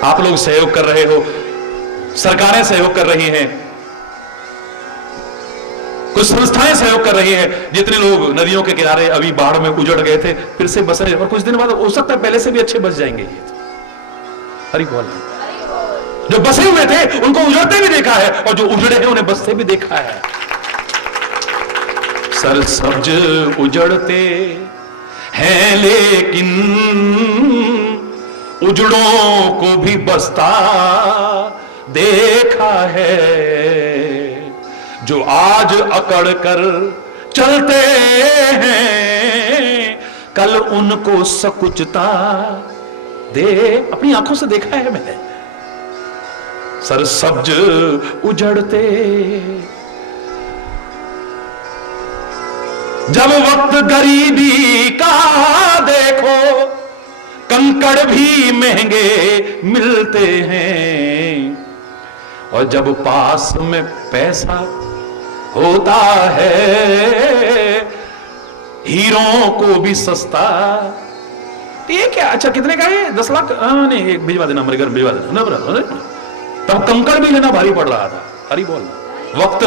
आप लोग सहयोग कर रहे हो, सरकारें सहयोग कर रही हैं, कुछ संस्थाएं सहयोग कर रही हैं। जितने लोग नदियों के किनारे अभी बाढ़ में उजड़ गए थे, फिर से बस रहे, और कुछ दिन बाद हो सकता है पहले से भी अच्छे बच जाएंगे। हरि बोल। जो बसे हुए थे उनको उजड़ते भी देखा है, और जो उजड़े हैं उन्हें बसते भी देखा है। सर सब्ज उजड़ते हैं, लेकिन उजड़ों को भी बसता देखा है। जो आज अकड़ कर चलते हैं, कल उनको सकुचता दे। अपनी आंखों से देखा है मैंने। सर सब्ज उजड़ते, जब वक्त गरीबी का देखो, कंकड़ भी महंगे मिलते हैं। और जब पास में पैसा होता है, हीरों को भी सस्ता। ये क्या? अच्छा कितने का है? 10 लाख? नहीं, एक भिजवा देना, मेरे घर भिजवा देना ना। तब कंकड़ भी लेना भारी पड़ रहा था। हरि बोलना, वक्त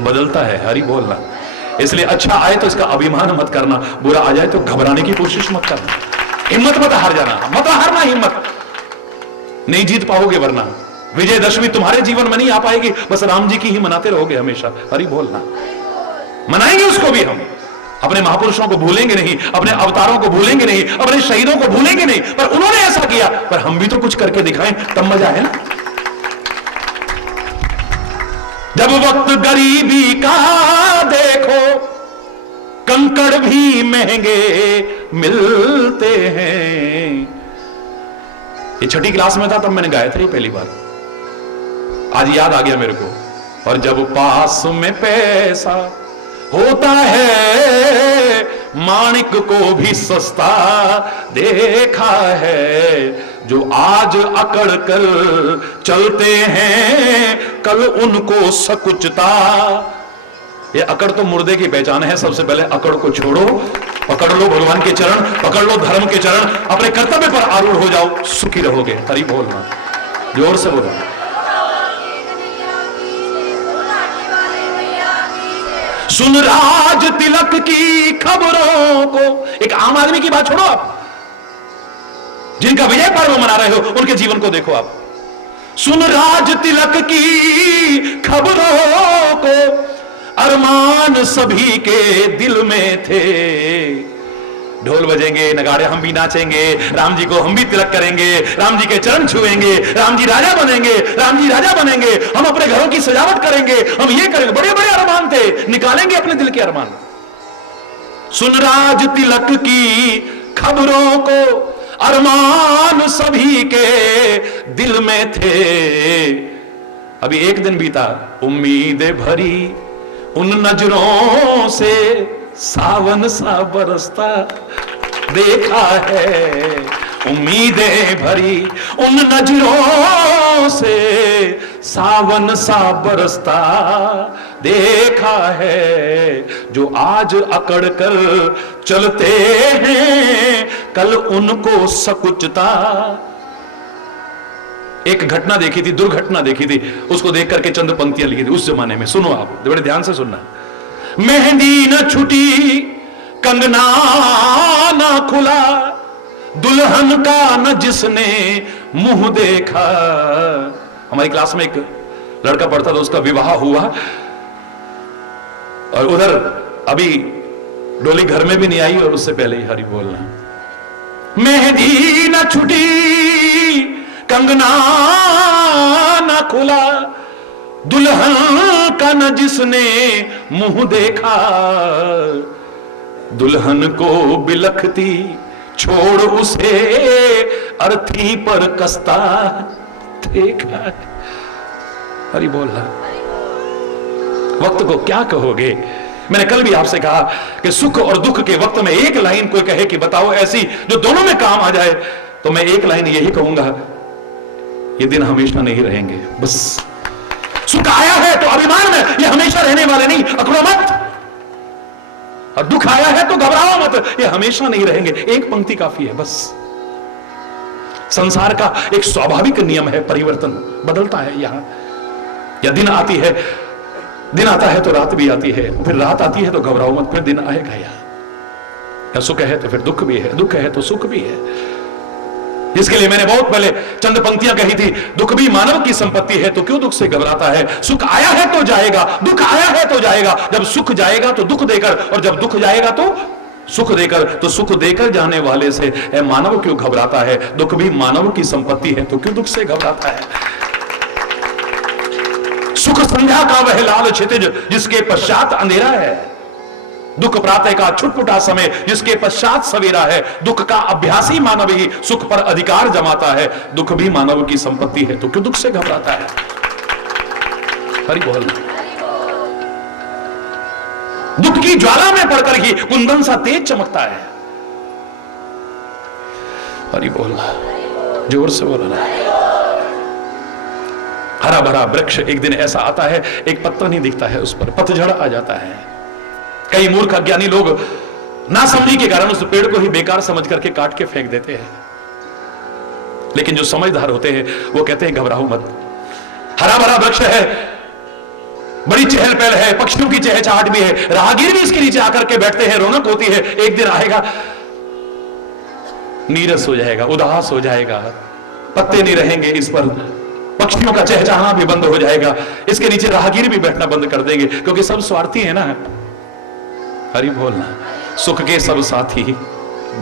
बदलता है। हरि बोलना, इसलिए अच्छा आए तो इसका अभिमान मत करना, बुरा आ जाए तो घबराने की कोशिश मत करना। हिम्मत मत हार जाना, मत हारना हिम्मत। नहीं जीत पाओगे, वरना विजयदशमी तुम्हारे जीवन में नहीं आ पाएगी। बस राम जी की ही मनाते रहोगे हमेशा। हरि बोलना, मनाएंगे उसको भी हम। अपने महापुरुषों को भूलेंगे नहीं, अपने अवतारों को भूलेंगे नहीं, अपने शहीदों को भूलेंगे नहीं। पर उन्होंने ऐसा किया, पर हम भी तो कुछ करके दिखाएं, तब मजा है ना। जब वक्त गरीबी का देखो, कंकड़ भी महंगे मिलते हैं। ये 6ठी क्लास में था तब मैंने गाया था ये पहली बार। आज याद आ गया मेरे को। और जब पास में पैसा होता है माणिक को भी सस्ता देखा है। जो आज अकड़ कर चलते हैं कल उनको सकुचता। ये अकड़ तो मुर्दे की पहचान है। सबसे पहले अकड़ को छोड़ो, पकड़ लो भगवान के चरण, पकड़ लो धर्म के चरण, अपने कर्तव्य पर आरूढ़ हो जाओ, सुखी रहोगे। हरि बोलना, जोर से बोलो। सुन राज तिलक की खबरों को। एक आम आदमी की बात छोड़ो, आप जिनका विजय पर्व मना रहे हो उनके जीवन को देखो आप। सुन राज तिलक की खबरों को, अरमान सभी के दिल में थे। ढोल बजेंगे, नगाड़े, हम भी नाचेंगे, राम जी को हम भी तिलक करेंगे, राम जी के चरण छुएंगे, राम जी राजा बनेंगे, राम जी राजा बनेंगे, हम अपने घरों की सजावट करेंगे, हम ये करेंगे। बड़े बड़े अरमान थे, निकालेंगे अपने दिल के अरमान। सुन राज तिलक की खबरों को, अरमान सभी के दिल में थे। अभी एक दिन बीता, उम्मीदें भरी उन नजरों से सावन सा बरसता देखा है। उम्मीदें भरी उन नजरों से सावन सा बरसता देखा है। जो आज अकड़ कर चलते हैं कल उनको सकुचता। एक घटना देखी थी, दुर्घटना देखी थी, उसको देख करके चंद पंक्तियां लिखी थी उस जमाने में। सुनो आप, बड़े ध्यान से सुनना। मेहंदी न छुटी, कंगना न खुला, दुल्हन का न जिसने मुंह देखा। हमारी क्लास में एक लड़का पढ़ता था, उसका विवाह हुआ और उधर अभी डोली घर में भी नहीं आई और उससे पहले ही हरि बोलना। मेहंदी न छुटी, कंगना न खुला, दुल्हन का न जिसने मुंह देखा। दुल्हन को बिलखती छोड़ उसे अर्थी पर कसता देखा। हरि बोलना। वक्त को क्या कहोगे? मैंने कल भी आपसे कहा कि सुख और दुख के वक्त में एक लाइन कोई कहे कि बताओ ऐसी जो दोनों में काम आ जाए, तो मैं एक लाइन यही कहूंगा, ये दिन हमेशा नहीं रहेंगे। बस सुख आया है तो अभिमान में, ये हमेशा रहने वाले नहीं, अकड़ो मत। और दुख आया है तो घबराओ मत, ये हमेशा नहीं रहेंगे। एक पंक्ति काफी है बस। संसार का एक स्वाभाविक नियम है, परिवर्तन बदलता है। यहां या दिन आती है, दिन आता है तो रात भी आती है, फिर रात आती है तो घबराओ मत, फिर दिन आएगा। या सुख है तो फिर दुख भी है, दुख है तो सुख भी है। इसके लिए मैंने बहुत पहले चंद पंक्तियां कही थी। दुख भी मानव की संपत्ति है तो क्यों दुख से घबराता है। सुख आया है तो जाएगा, दुख आया है तो जाएगा। जब सुख जाएगा तो दुख देकर, और जब दुख जाएगा तो सुख देकर। तो सुख देकर जाने वाले से मानव क्यों घबराता है। दुख भी मानव की संपत्ति है तो क्यों दुख से घबराता है। सुख संध्या का वह लाल क्षितिज जिसके पश्चात अंधेरा है। दुख प्रातः का छुटपुटा समय जिसके पश्चात सवेरा है। दुख का अभ्यासी मानव ही सुख पर अधिकार जमाता है। दुख भी मानव की संपत्ति है तो क्यों दुख से घबराता है। हरि बोल। दुख की ज्वाला में पड़कर ही कुंदन सा तेज चमकता है। हरि बोलना, जोर से बोलना। हरा भरा वृक्ष एक दिन ऐसा आता है, एक पत्ता नहीं दिखता है उस पर, पतझड़ आ जाता है। कई मूर्ख अज्ञानी लोग ना समझी के कारण उस पेड़ को ही बेकार समझ करके काट के फेंक देते हैं। लेकिन जो समझदार होते हैं वो कहते हैं घबराओ मत। हरा भरा वृक्ष है, बड़ी चहल पहल है, पक्षियों की चहचहाट भी है, राहगीर भी इसके नीचे आकर के बैठते हैं, रौनक होती है। एक दिन आएगा, नीरस हो जाएगा, उदास हो जाएगा, पत्ते नहीं रहेंगे इस पर, पक्षियों का चहचहाना भी बंद हो जाएगा, इसके नीचे राहगीर भी बैठना बंद कर देंगे, क्योंकि सब स्वार्थी है ना। हरि बोलना। सुख के सब साथी,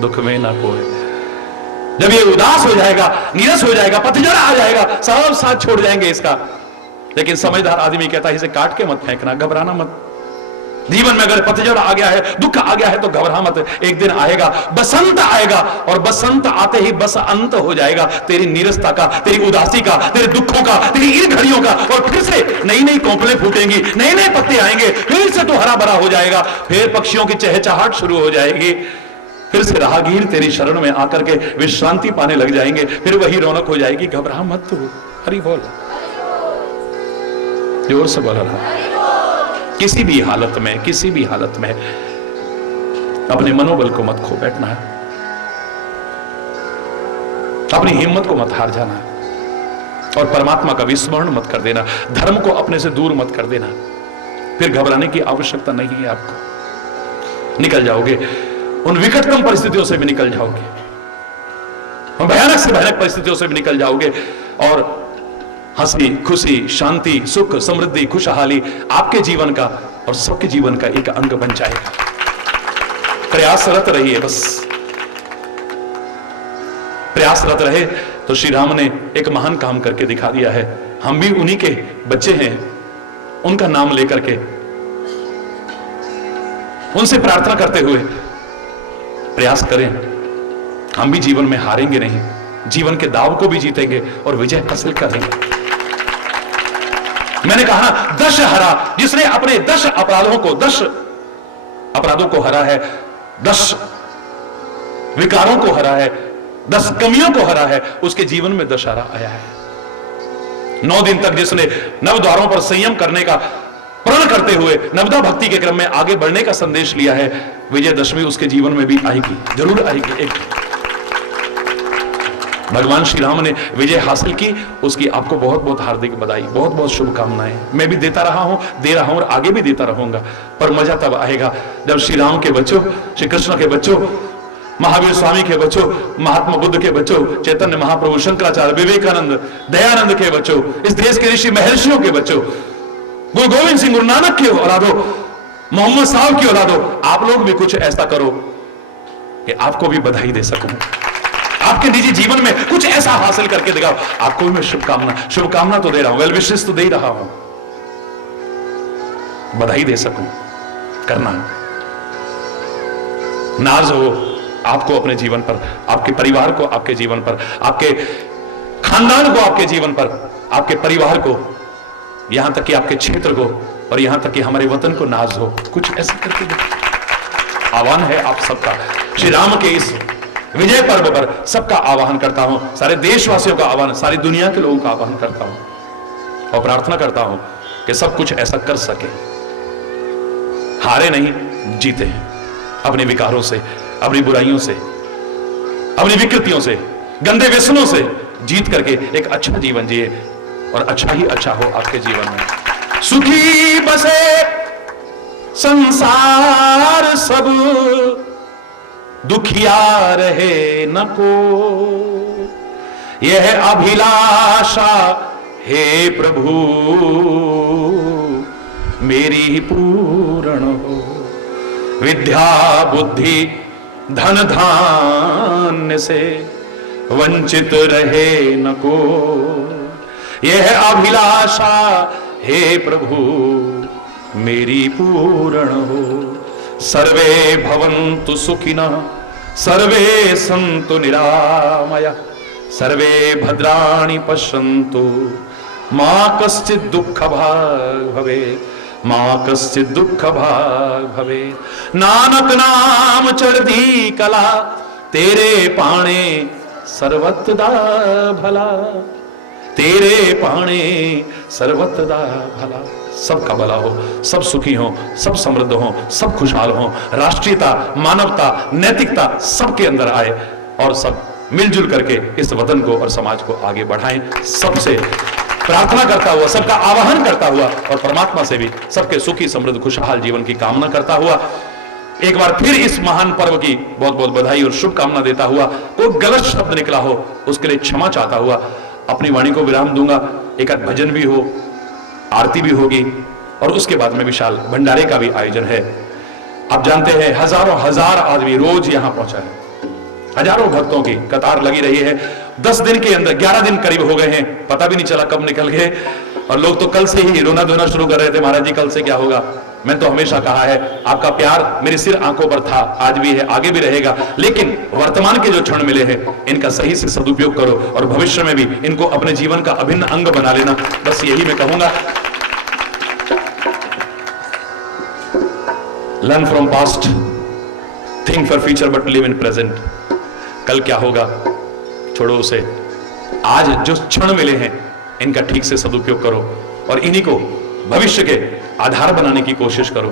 दुख में ना कोई। जब ये उदास हो जाएगा, नीरस हो जाएगा, पतझड़ आ जाएगा, सब साथ छोड़ जाएंगे इसका। लेकिन समझदार आदमी कहता है इसे काट के मत फेंकना, घबराना मत। जीवन में अगर पतझड़ आ गया है, दुख आ गया है, तो घबरा मत, एक दिन आएगा, बसंत आएगा, और बसंत आते ही बस अंत हो जाएगा तेरी नीरसता का, तेरी उदासी का, तेरे दुखों का, तेरी इन घड़ियों का, और फिर से नई नई कोंपलें फूटेंगी, नए नए पत्ते आएंगे, फिर से तो हरा भरा हो जाएगा, फिर पक्षियों की चहचहाहट शुरू हो जाएगी, फिर से राहगीर तेरी शरण में आकर के विश्रांति पाने लग जाएंगे, फिर वही रौनक हो जाएगी। घबरा मत तू, हरि बोल, जोर से बोल रहा। किसी भी हालत में, किसी भी हालत में अपने मनोबल को मत खो बैठना है, अपनी हिम्मत को मत हार जाना, और परमात्मा का विस्मरण मत कर देना, धर्म को अपने से दूर मत कर देना। फिर घबराने की आवश्यकता नहीं है आपको। निकल जाओगे उन विकटतम परिस्थितियों से भी, निकल जाओगे उन भयानक से भयानक परिस्थितियों से भी निकल जाओगे, और हंसी खुशी शांति सुख समृद्धि खुशहाली आपके जीवन का और सबके जीवन का एक अंग बन जाएगा। प्रयासरत रहिए, बस प्रयासरत रहे तो श्री राम ने एक महान काम करके दिखा दिया है। हम भी उन्हीं के बच्चे हैं, उनका नाम लेकर के उनसे प्रार्थना करते हुए प्रयास करें। हम भी जीवन में हारेंगे नहीं, जीवन के दाव को भी जीतेंगे और विजय हासिल करेंगे। मैंने कहा दश हरा, जिसने अपने 10 अपराधों को हरा है, 10 विकारों को हरा है, 10 कमियों को हरा है, उसके जीवन में दशहरा आया है। 9 दिन तक जिसने नवद्वारों पर संयम करने का प्रण करते हुए नवदा भक्ति के क्रम में आगे बढ़ने का संदेश लिया है, विजयदशमी उसके जीवन में भी आएगी, जरूर आएगी। एक भगवान श्री राम ने विजय हासिल की, उसकी आपको बहुत बहुत हार्दिक बधाई, बहुत बहुत शुभकामनाएं। मैं भी देता रहा हूं, दे रहा हूं और आगे भी देता रहूंगा। पर मजा तब आएगा जब श्री राम के बच्चों, श्री कृष्ण के बच्चों, महावीर स्वामी के बच्चों, महात्मा बुद्ध के बच्चों, चैतन्य महाप्रभु, शंकराचार्य, विवेकानंद, दयानंद के बच्चों, इस देश के ऋषि महर्षियों के बच्चों, गुरु गोविंद सिंह, गुरु नानक की औलादो, मोहम्मद साहब की औलादो, आप लोग भी कुछ ऐसा करो कि आपको भी बधाई दे सकूं, आपके निजी जीवन में कुछ ऐसा हासिल करके दिखाओ। आपको भी मैं शुभकामना तो दे रहा हूं, वेल विशेस तो दे ही रहा हूं, बधाई दे सकूं। करना नाज हो आपको अपने जीवन पर, आपके परिवार को आपके जीवन पर, आपके खानदान को आपके जीवन पर, आपके परिवार को, यहां तक कि आपके क्षेत्र को, और यहां तक कि हमारे वतन को नाज हो। कुछ ऐसा करके आह्वान है आप सबका, श्री राम के इस विजय पर्व पर सबका आह्वान करता हूं, सारे देशवासियों का आह्वान, सारी दुनिया के लोगों का आह्वान करता हूं और प्रार्थना करता हूं कि सब कुछ ऐसा कर सके। हारे नहीं, जीते हैं अपने विकारों से, अपनी बुराइयों से, अपनी विकृतियों से, गंदे व्यसनों से जीत करके एक अच्छा जीवन जिए, और अच्छा ही अच्छा हो आपके जीवन में। सुखी बसे संसार सब, दुखिया रहे न को, यह अभिलाषा हे प्रभु मेरी पूर्ण हो। विद्या बुद्धि धन धान्य से वंचित रहे न को, यह अभिलाषा हे प्रभु मेरी पूर्ण हो। सर्वे भवन्तु सुखिनः, सर्वे सन्तु निरामया, सर्वे भद्राणि पश्यन्तु, मा कश्चित् दुःखभाग् भवेत्, मा कश्चित् दुःखभाग् भवेत्। नानक नाम चढ़ती कला, तेरे पाणे सर्वतदा भला, तेरे पाणे सर्वतदा भला। सबका भला हो, सब सुखी हो, सब समृद्ध हो, सब खुशहाल हो, राष्ट्रीयता, मानवता, नैतिकता सबके अंदर आए, और सब मिलजुल करके इस वतन को और समाज को आगे बढ़ाएं। सबसे प्रार्थना करता हुआ, सबका आह्वान करता हुआ, और परमात्मा से भी सबके सुखी समृद्ध खुशहाल जीवन की कामना करता हुआ, एक बार फिर इस महान पर्व की बहुत बहुत बधाई और शुभकामना देता हुआ, कोई गलत शब्द निकला हो उसके लिए क्षमा चाहता हुआ अपनी वाणी को विराम दूंगा। एक आध भजन भी हो, आरती भी होगी, और उसके बाद में विशाल भंडारे का भी आयोजन है। आप जानते हैं हजारों हजार आदमी रोज यहां पहुंचा है, हजारों भक्तों की कतार लगी रही है। 10 दिन के अंदर 11 दिन करीब हो गए हैं, पता भी नहीं चला कब निकल गए, और लोग तो कल से ही रोना धोना शुरू कर रहे थे, महाराज जी कल से क्या होगा। मैं तो हमेशा कहा है, आपका प्यार मेरे सिर आंखों पर था, आज भी है, आगे भी रहेगा, लेकिन वर्तमान के जो क्षण मिले हैं इनका सही से सदुपयोग करो और भविष्य में भी इनको अपने जीवन का अभिन्न अंग बना लेना। बस यही मैं कहूंगा। Learn from past, think for future but live in present. कल क्या होगा छोड़ो उसे, आज जो क्षण मिले हैं इनका ठीक से सदुपयोग करो और इन्हीं को भविष्य के आधार बनाने की कोशिश करो।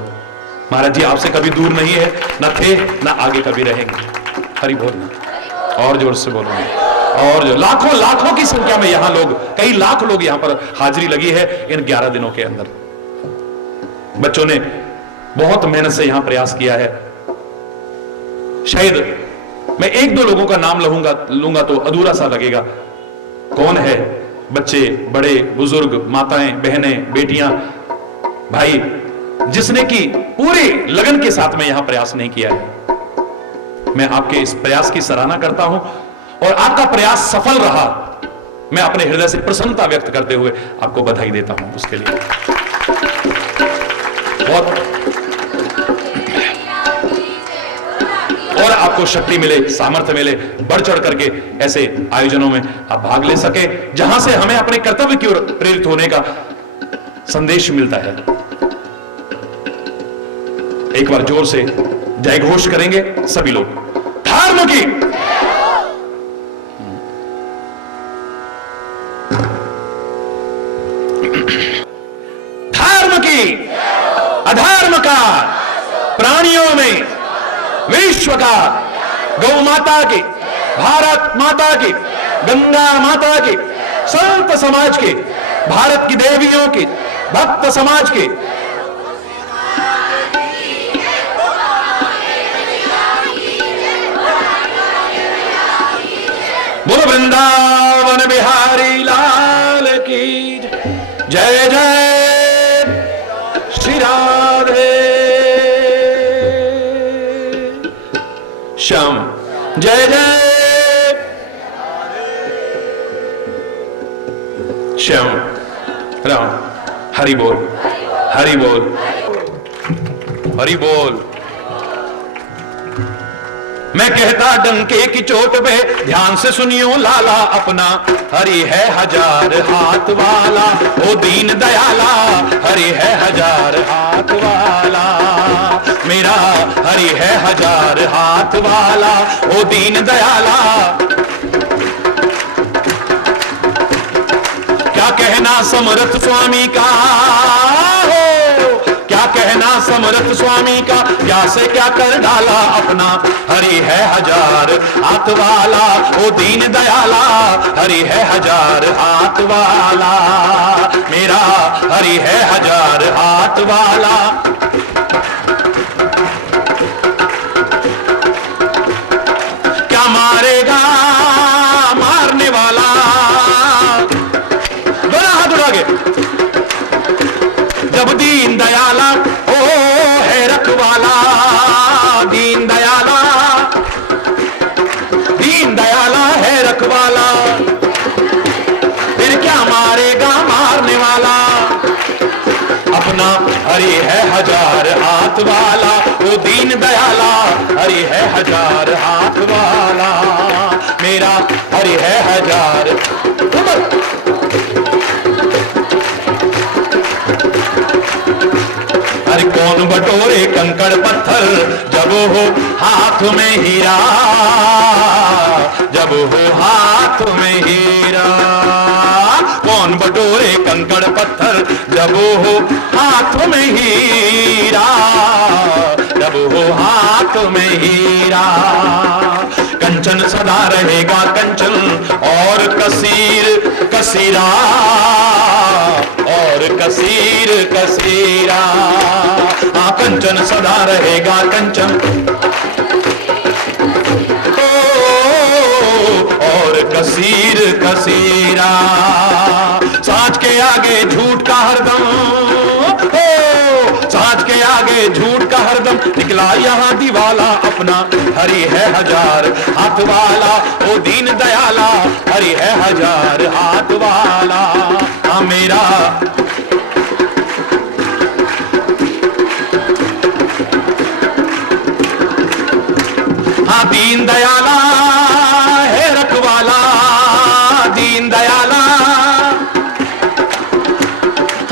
महाराज जी आपसे कभी दूर नहीं है, न थे न आगे कभी रहेंगे। हरि बोल ना, और जोर से बोलो, और जो लाखों लाखों की संख्या में यहां लोग, कई लाख लोग यहां पर हाजिरी लगी है इन 11 दिनों के अंदर। बच्चों ने बहुत मेहनत से यहां प्रयास किया है। शायद मैं एक दो लोगों का नाम लूंगा तो अधूरा सा लगेगा। कौन है? बच्चे, बड़े, बुजुर्ग, माताएं, बहनें, बेटियां, भाई, जिसने की पूरी लगन के साथ में यहां प्रयास नहीं किया है। मैं आपके इस प्रयास की सराहना करता हूं और आपका प्रयास सफल रहा, मैं अपने हृदय से प्रसन्नता व्यक्त करते हुए आपको बधाई देता हूं उसके लिए। और आपको शक्ति मिले, सामर्थ्य मिले, बढ़ चढ़ करके ऐसे आयोजनों में आप भाग ले सके जहां से हमें अपने कर्तव्य की ओर प्रेरित होने का संदेश मिलता है। एक बार जोर से जय घोष करेंगे सभी लोग। धर्म की, धर्म की, अधर्म का, प्राणियों में विश्व का, गौ माता की, भारत माता की, गंगा माता की, संत समाज की, भारत की देवियों की, भक्त समाज की, बोलो वृंदावन बिहारी लाल की जय। जय श्री राधे श्याम, जय जय श्याम राम। हरि बोल, हरि बोल, हरि बोल। मैं कहता डंके की चोट पे ध्यान से सुनियो लाला अपना, हरि है हजार हाथ वाला ओ दीन दयाला, हरि है हजार हाथ वाला मेरा, हरि है हजार हाथ वाला ओ दीन दयाला। क्या कहना समर्थ स्वामी का हो, क्या कहना समर्थ स्वामी का, क्या से क्या कर डाला अपना, हरि है हजार हाथ वाला ओ दीन दयाला, हरि है हजार हाथ वाला मेरा, हरि है हजार हाथ वाला। क्या मारेगा मारने वाला, दोनों हाथ उठा के, जब दीन दयाला ओ है रखवाला, दीन दयाला, दीन दयाला है रखवाला, फिर क्या मारेगा मारने वाला अपना, हरि है हजार हाथ वाला ओ दीन दयाला, हरि है हजार हाथ वाला मेरा, हरि है हजार। हर कौन बटोरे कंकड़ पत्थर जब हो हाथ में हीरा, जब हो हाथ में हीरा, कौन बटोरे कंकड़ पत्थर जब हो हाथ में हीरा, जब हो हाथ में हीरा। कंचन सदा रहेगा कंचन और कसीर कसीरा, और कसीर कसीरा, हाँ कंचन सदा रहेगा कंचन और कसीर कसीरा। साँच के आगे झूठ का हरदम, साँच के आगे झूठ का हरदम, निकला यहाँ दीवाला अपना, हरि है हजार हाथ वाला ओ दीन दयाला, हरि है हजार हाथ वाला मेरा। दीन दयाला है रखवाला, दीन दयाला।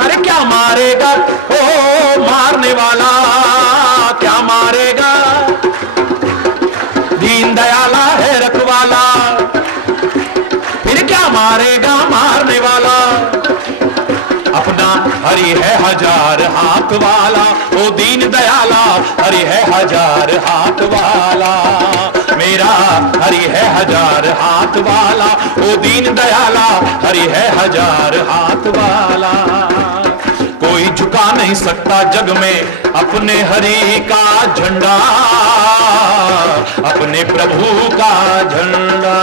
अरे क्या मारेगा ओ मारने वाला, क्या मारेगा, दीन दयाला है रखवाला, फिर क्या मारेगा मारने वाला। अपना हरि है हजार हाथ वाला, ओ दीन दयाला हरि है हजार हाथ वाला, मेरा हरि है हजार हाथ वाला, ओ दीन दयाला हरि है हजार हाथ वाला। कोई झुका नहीं सकता जग में अपने हरि का झंडा, अपने प्रभु का झंडा।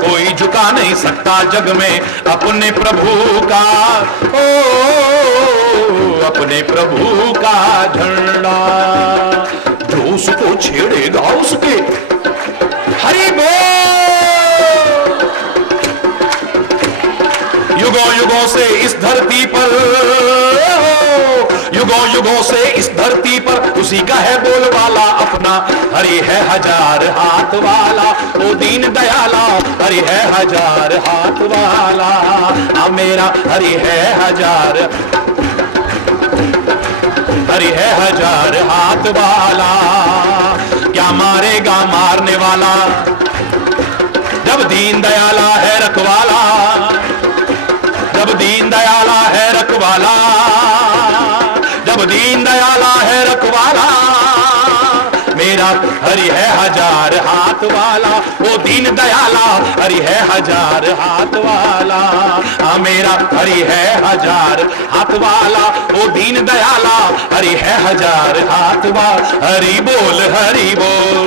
कोई झुका नहीं सकता जग में अपने प्रभु का, ओ अपने प्रभु का झंडा। जो उसको छेड़ेगा उसके हरि बोल। युगों युगों से इस धरती पर, युगों युगों से इस धरती पर उसी का है बोलबाला। अपना हरि है हजार हाथ वाला, ओ दीन दयाला हरि है हजार हाथ वाला, मेरा हरि है हजार, हरि है हजार हाथ वाला। क्या मारेगा मारने वाला, जब दीन दयाला है रखवाला, जब दीन दयाला है रखवाला, जब दीन दयाला है रखवाला। मेरा हरि है हजार हाथ वाला, वो दीन दयाला हरि है हजार हाथ वाला, मेरा हरि है हजार हाथ वाला, वो दीन दयाला हरि है हजार हाथ वाला। हरि बोल हरि बोल,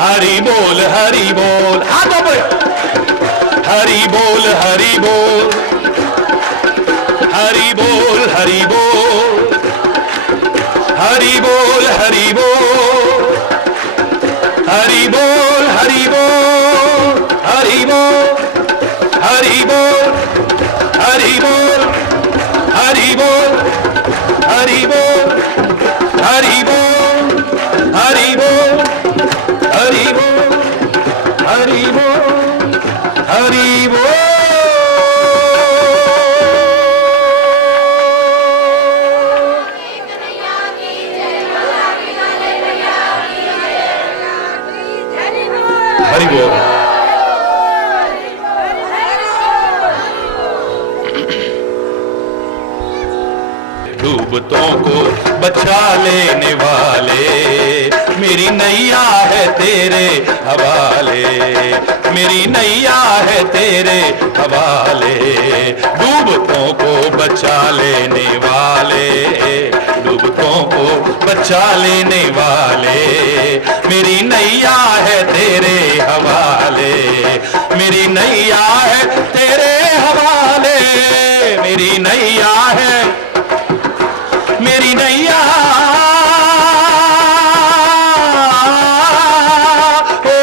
हरि बोल हरि बोल, हाथों पर हरि बोल हरि बोल, हरि बोल हरि बोल, हरि बोल हरि बोल, हरि बोल हरि बोल, हरि बोल हरि बोल, हरि बोल हरि बोल, हरि बोल हरि बोल, हरि बोल हरि बोल, हरि बोल हरि बोल। हरि बोल। डूबतों को बचा लेने वाले, मेरी नैया है तेरे हवाले, मेरी नैया है तेरे हवाले। डूबतों को बचा लेने वाले, डूबतों को बचा लेने वाले, मेरी नैया है तेरे हवाले, मेरी नैया है तेरे हवाले, मेरी नैया है, मेरी नैया ओ,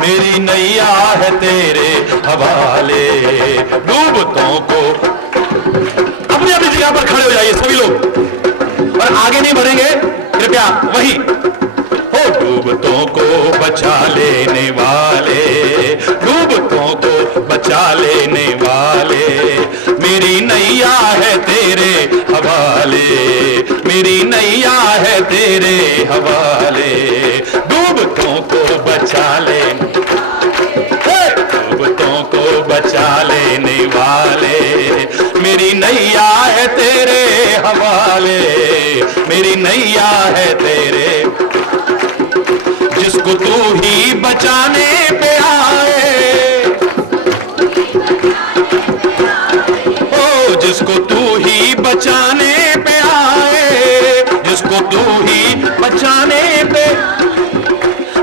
मेरी नैया है तेरे हवाले। डूबतों को, अपनी अपनी जगह पर खड़े हो जाइए सभी लोग और आगे नहीं बढ़ेंगे कृपया वही हो। डूबतों को बचा लेने वाले, डूबतों को बचा लेने वाले, मेरी नैया है तेरे हवाले, मेरी नैया है तेरे हवाले। डूबतों को बचा ले, डूबतों को बचा लेने वाले, मेरी नैया है तेरे हवाले, मेरी नैया है तेरे। जिसको तू ही बचाने पे आए, ओ जिसको तू ही बचाने पे आए, जिसको तू ही बचाने पे,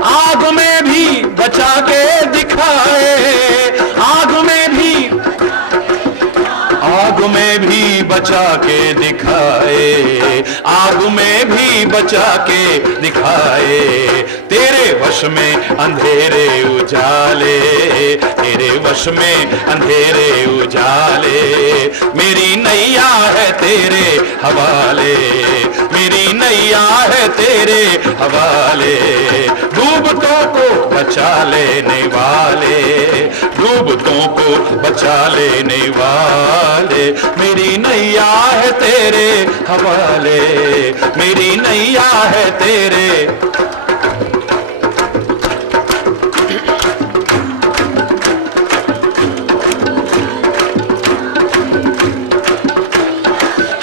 आग में भी बचा के दिखाए, आग में भी, आग में भी बचा के दिखाए, आग में भी बचा के दिखाए। तेरे वश में अंधेरे उजाले, तेरे वश में अंधेरे उजाले, मेरी नैया है तेरे हवाले, मेरी नैया है तेरे हवाले। डूबतों को बचा लेने वाले, डूबतों को बचा लेने वाले, मेरी नैया है तेरे हवाले, मेरी नैया है तेरे।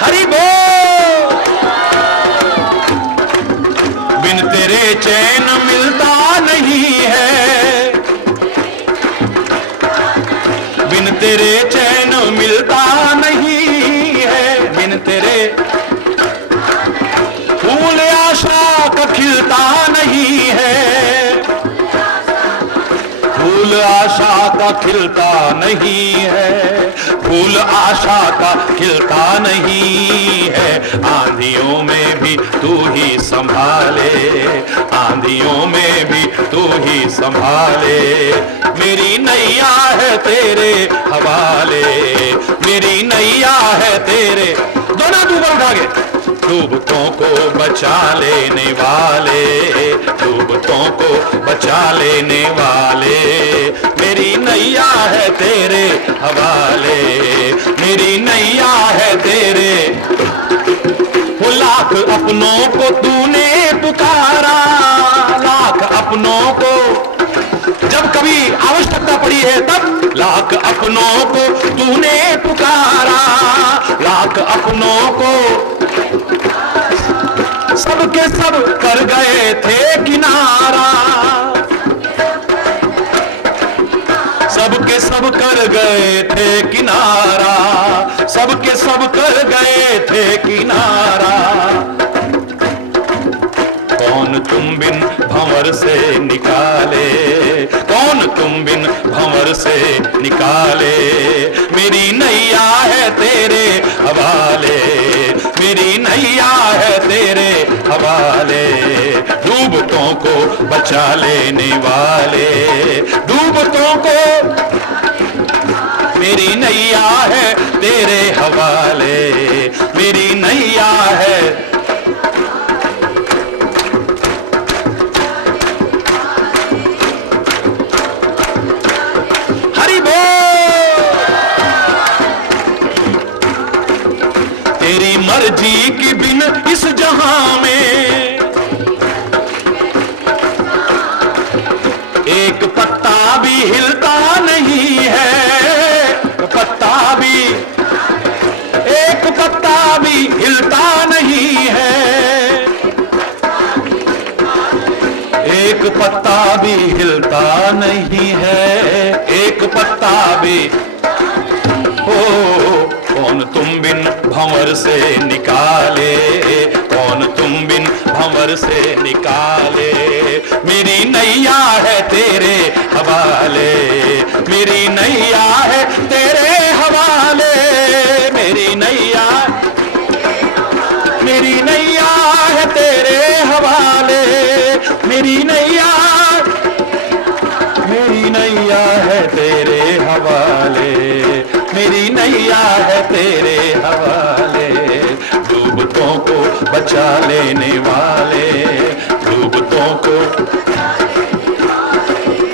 हरि बोल। बिन तेरे चैन मिलता नहीं है, बिन तेरे चैन मिलता नहीं है, बिन तेरे फूल आशा का खिलता नहीं है, फूल आशा का खिलता नहीं है, फूल आशा का खिलता नहीं है। आंधियों में भी तू ही संभाले, आंधियों में भी तू ही संभाले, मेरी नैया है तेरे हवाले, मेरी नैया है तेरे। दोनों डूबा उठा के। डूबतों को बचा लेने वाले, डूबतों को बचा लेने वाले, मेरी नैया है तेरे हवाले, मेरी नैया है तेरे। वो लाख अपनों को तूने पुकारा, लाख अपनों को जब कभी आवश्यकता पड़ी है तब, लाख अपनों को तूने पुकारा, लाख अपनों को सबके सब कर गए थे किनारा, सबके सब कर गए थे किनारा, सबके सब कर गए थे किनारा। कौन तुम बिन भंवर से निकाले, कौन तुम बिन भंवर से निकाले, मेरी नैया है तेरे हवाले, मेरी नैया है तेरे हवाले। डूबतों को बचा लेने वाले, डूबतों को, मेरी नैया है तेरे हवाले, मेरी नैया है। हरि बोल। तेरी मर्जी की बिन इस जहां में एक पत्ता भी हिलता नहीं है, पत्ता भी, एक पत्ता भी हिलता नहीं है, एक पत्ता भी हिलता नहीं है, एक पत्ता भी। ओ कौन तुम बिन भंवर से निकाले, कौन तुम बिन भंवर से निकाले, मेरी नैया है तेरे हवाले, मेरी नैया है तेरे हवाले, मेरी नैया, मेरी नैया है तेरे हवाले, मेरी नैया, मेरी नैया है तेरे हवाले, मेरी नैया है तेरे हवाले। डूबतों को बचा लेने वाले, डूबतों को,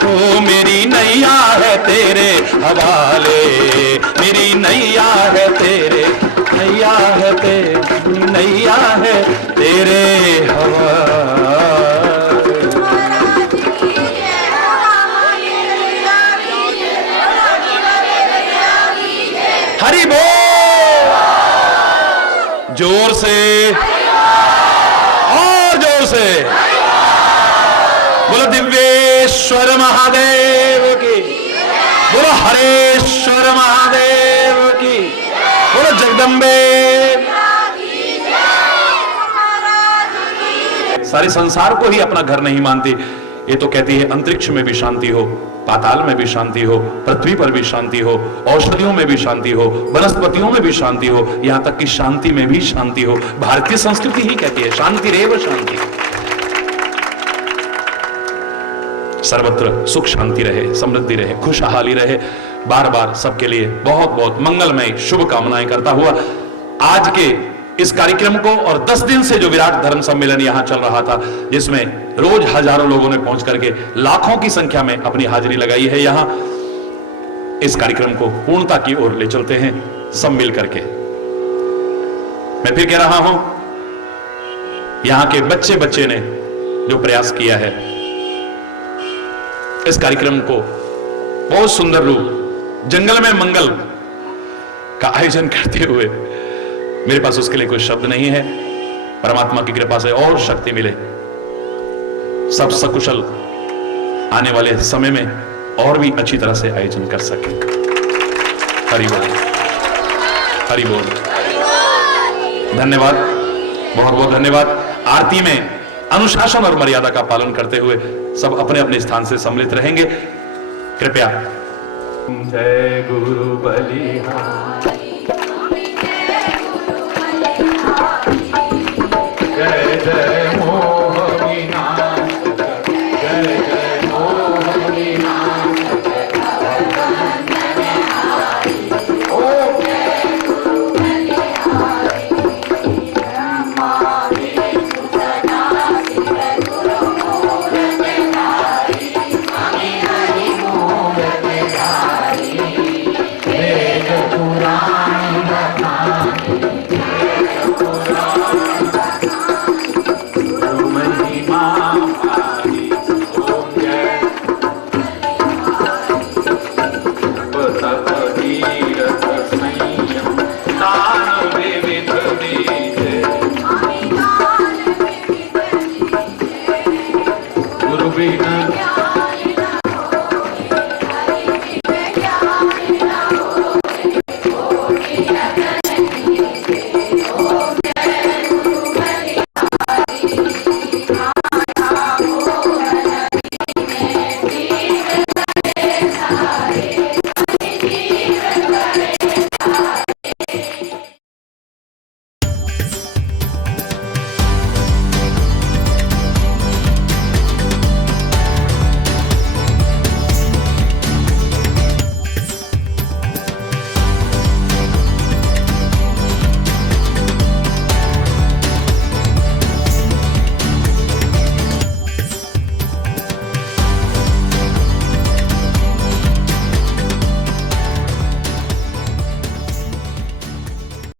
ओ मेरी नैया है तेरे हवाले, मेरी नैया है तेरे, नैया है तेरी, नैया है तेरे हवाले। हरि बोल। जोर से और जोर से बोलो दिव्येश्वर महादेव की, बोलो हरेश्वर महादेव की, बोलो जगदम्बे। सारे संसार को ही अपना घर नहीं मानती, ये तो कहती है अंतरिक्ष में भी शांति हो, पाताल में भी शांति हो, पृथ्वी पर भी शांति हो, औषधियों में भी शांति हो, वनस्पतियों में भी शांति हो, यहां तक कि शांति में भी शांति हो। भारतीय संस्कृति ही कहती है शांति रेव शांति। सर्वत्र सुख शांति रहे, समृद्धि रहे, खुशहाली रहे। बार बार सबके लिए बहुत बहुत मंगलमय शुभकामनाएं करता हुआ आज के इस कार्यक्रम को, और 10 दिन से जो विराट धर्म सम्मेलन यहां चल रहा था, जिसमें रोज हजारों लोगों ने पहुंच करके लाखों की संख्या में अपनी हाजिरी लगाई है, यहां इस कार्यक्रम को पूर्णता की ओर ले चलते हैं सब मिल करके। मैं फिर कह रहा हूं, यहां के बच्चे बच्चे ने जो प्रयास किया है इस कार्यक्रम को बहुत सुंदर रूप, जंगल में मंगल का आयोजन करते हुए, मेरे पास उसके लिए कोई शब्द नहीं है। परमात्मा की कृपा से और शक्ति मिले, सब सकुशल आने वाले समय में और भी अच्छी तरह से आयोजन कर सके। हरि बोल, हरि बोल। धन्यवाद, बहुत बहुत धन्यवाद। आरती में अनुशासन और मर्यादा का पालन करते हुए सब अपने अपने स्थान से सम्मिलित रहेंगे, कृपया। जय गुरु बलिहारी।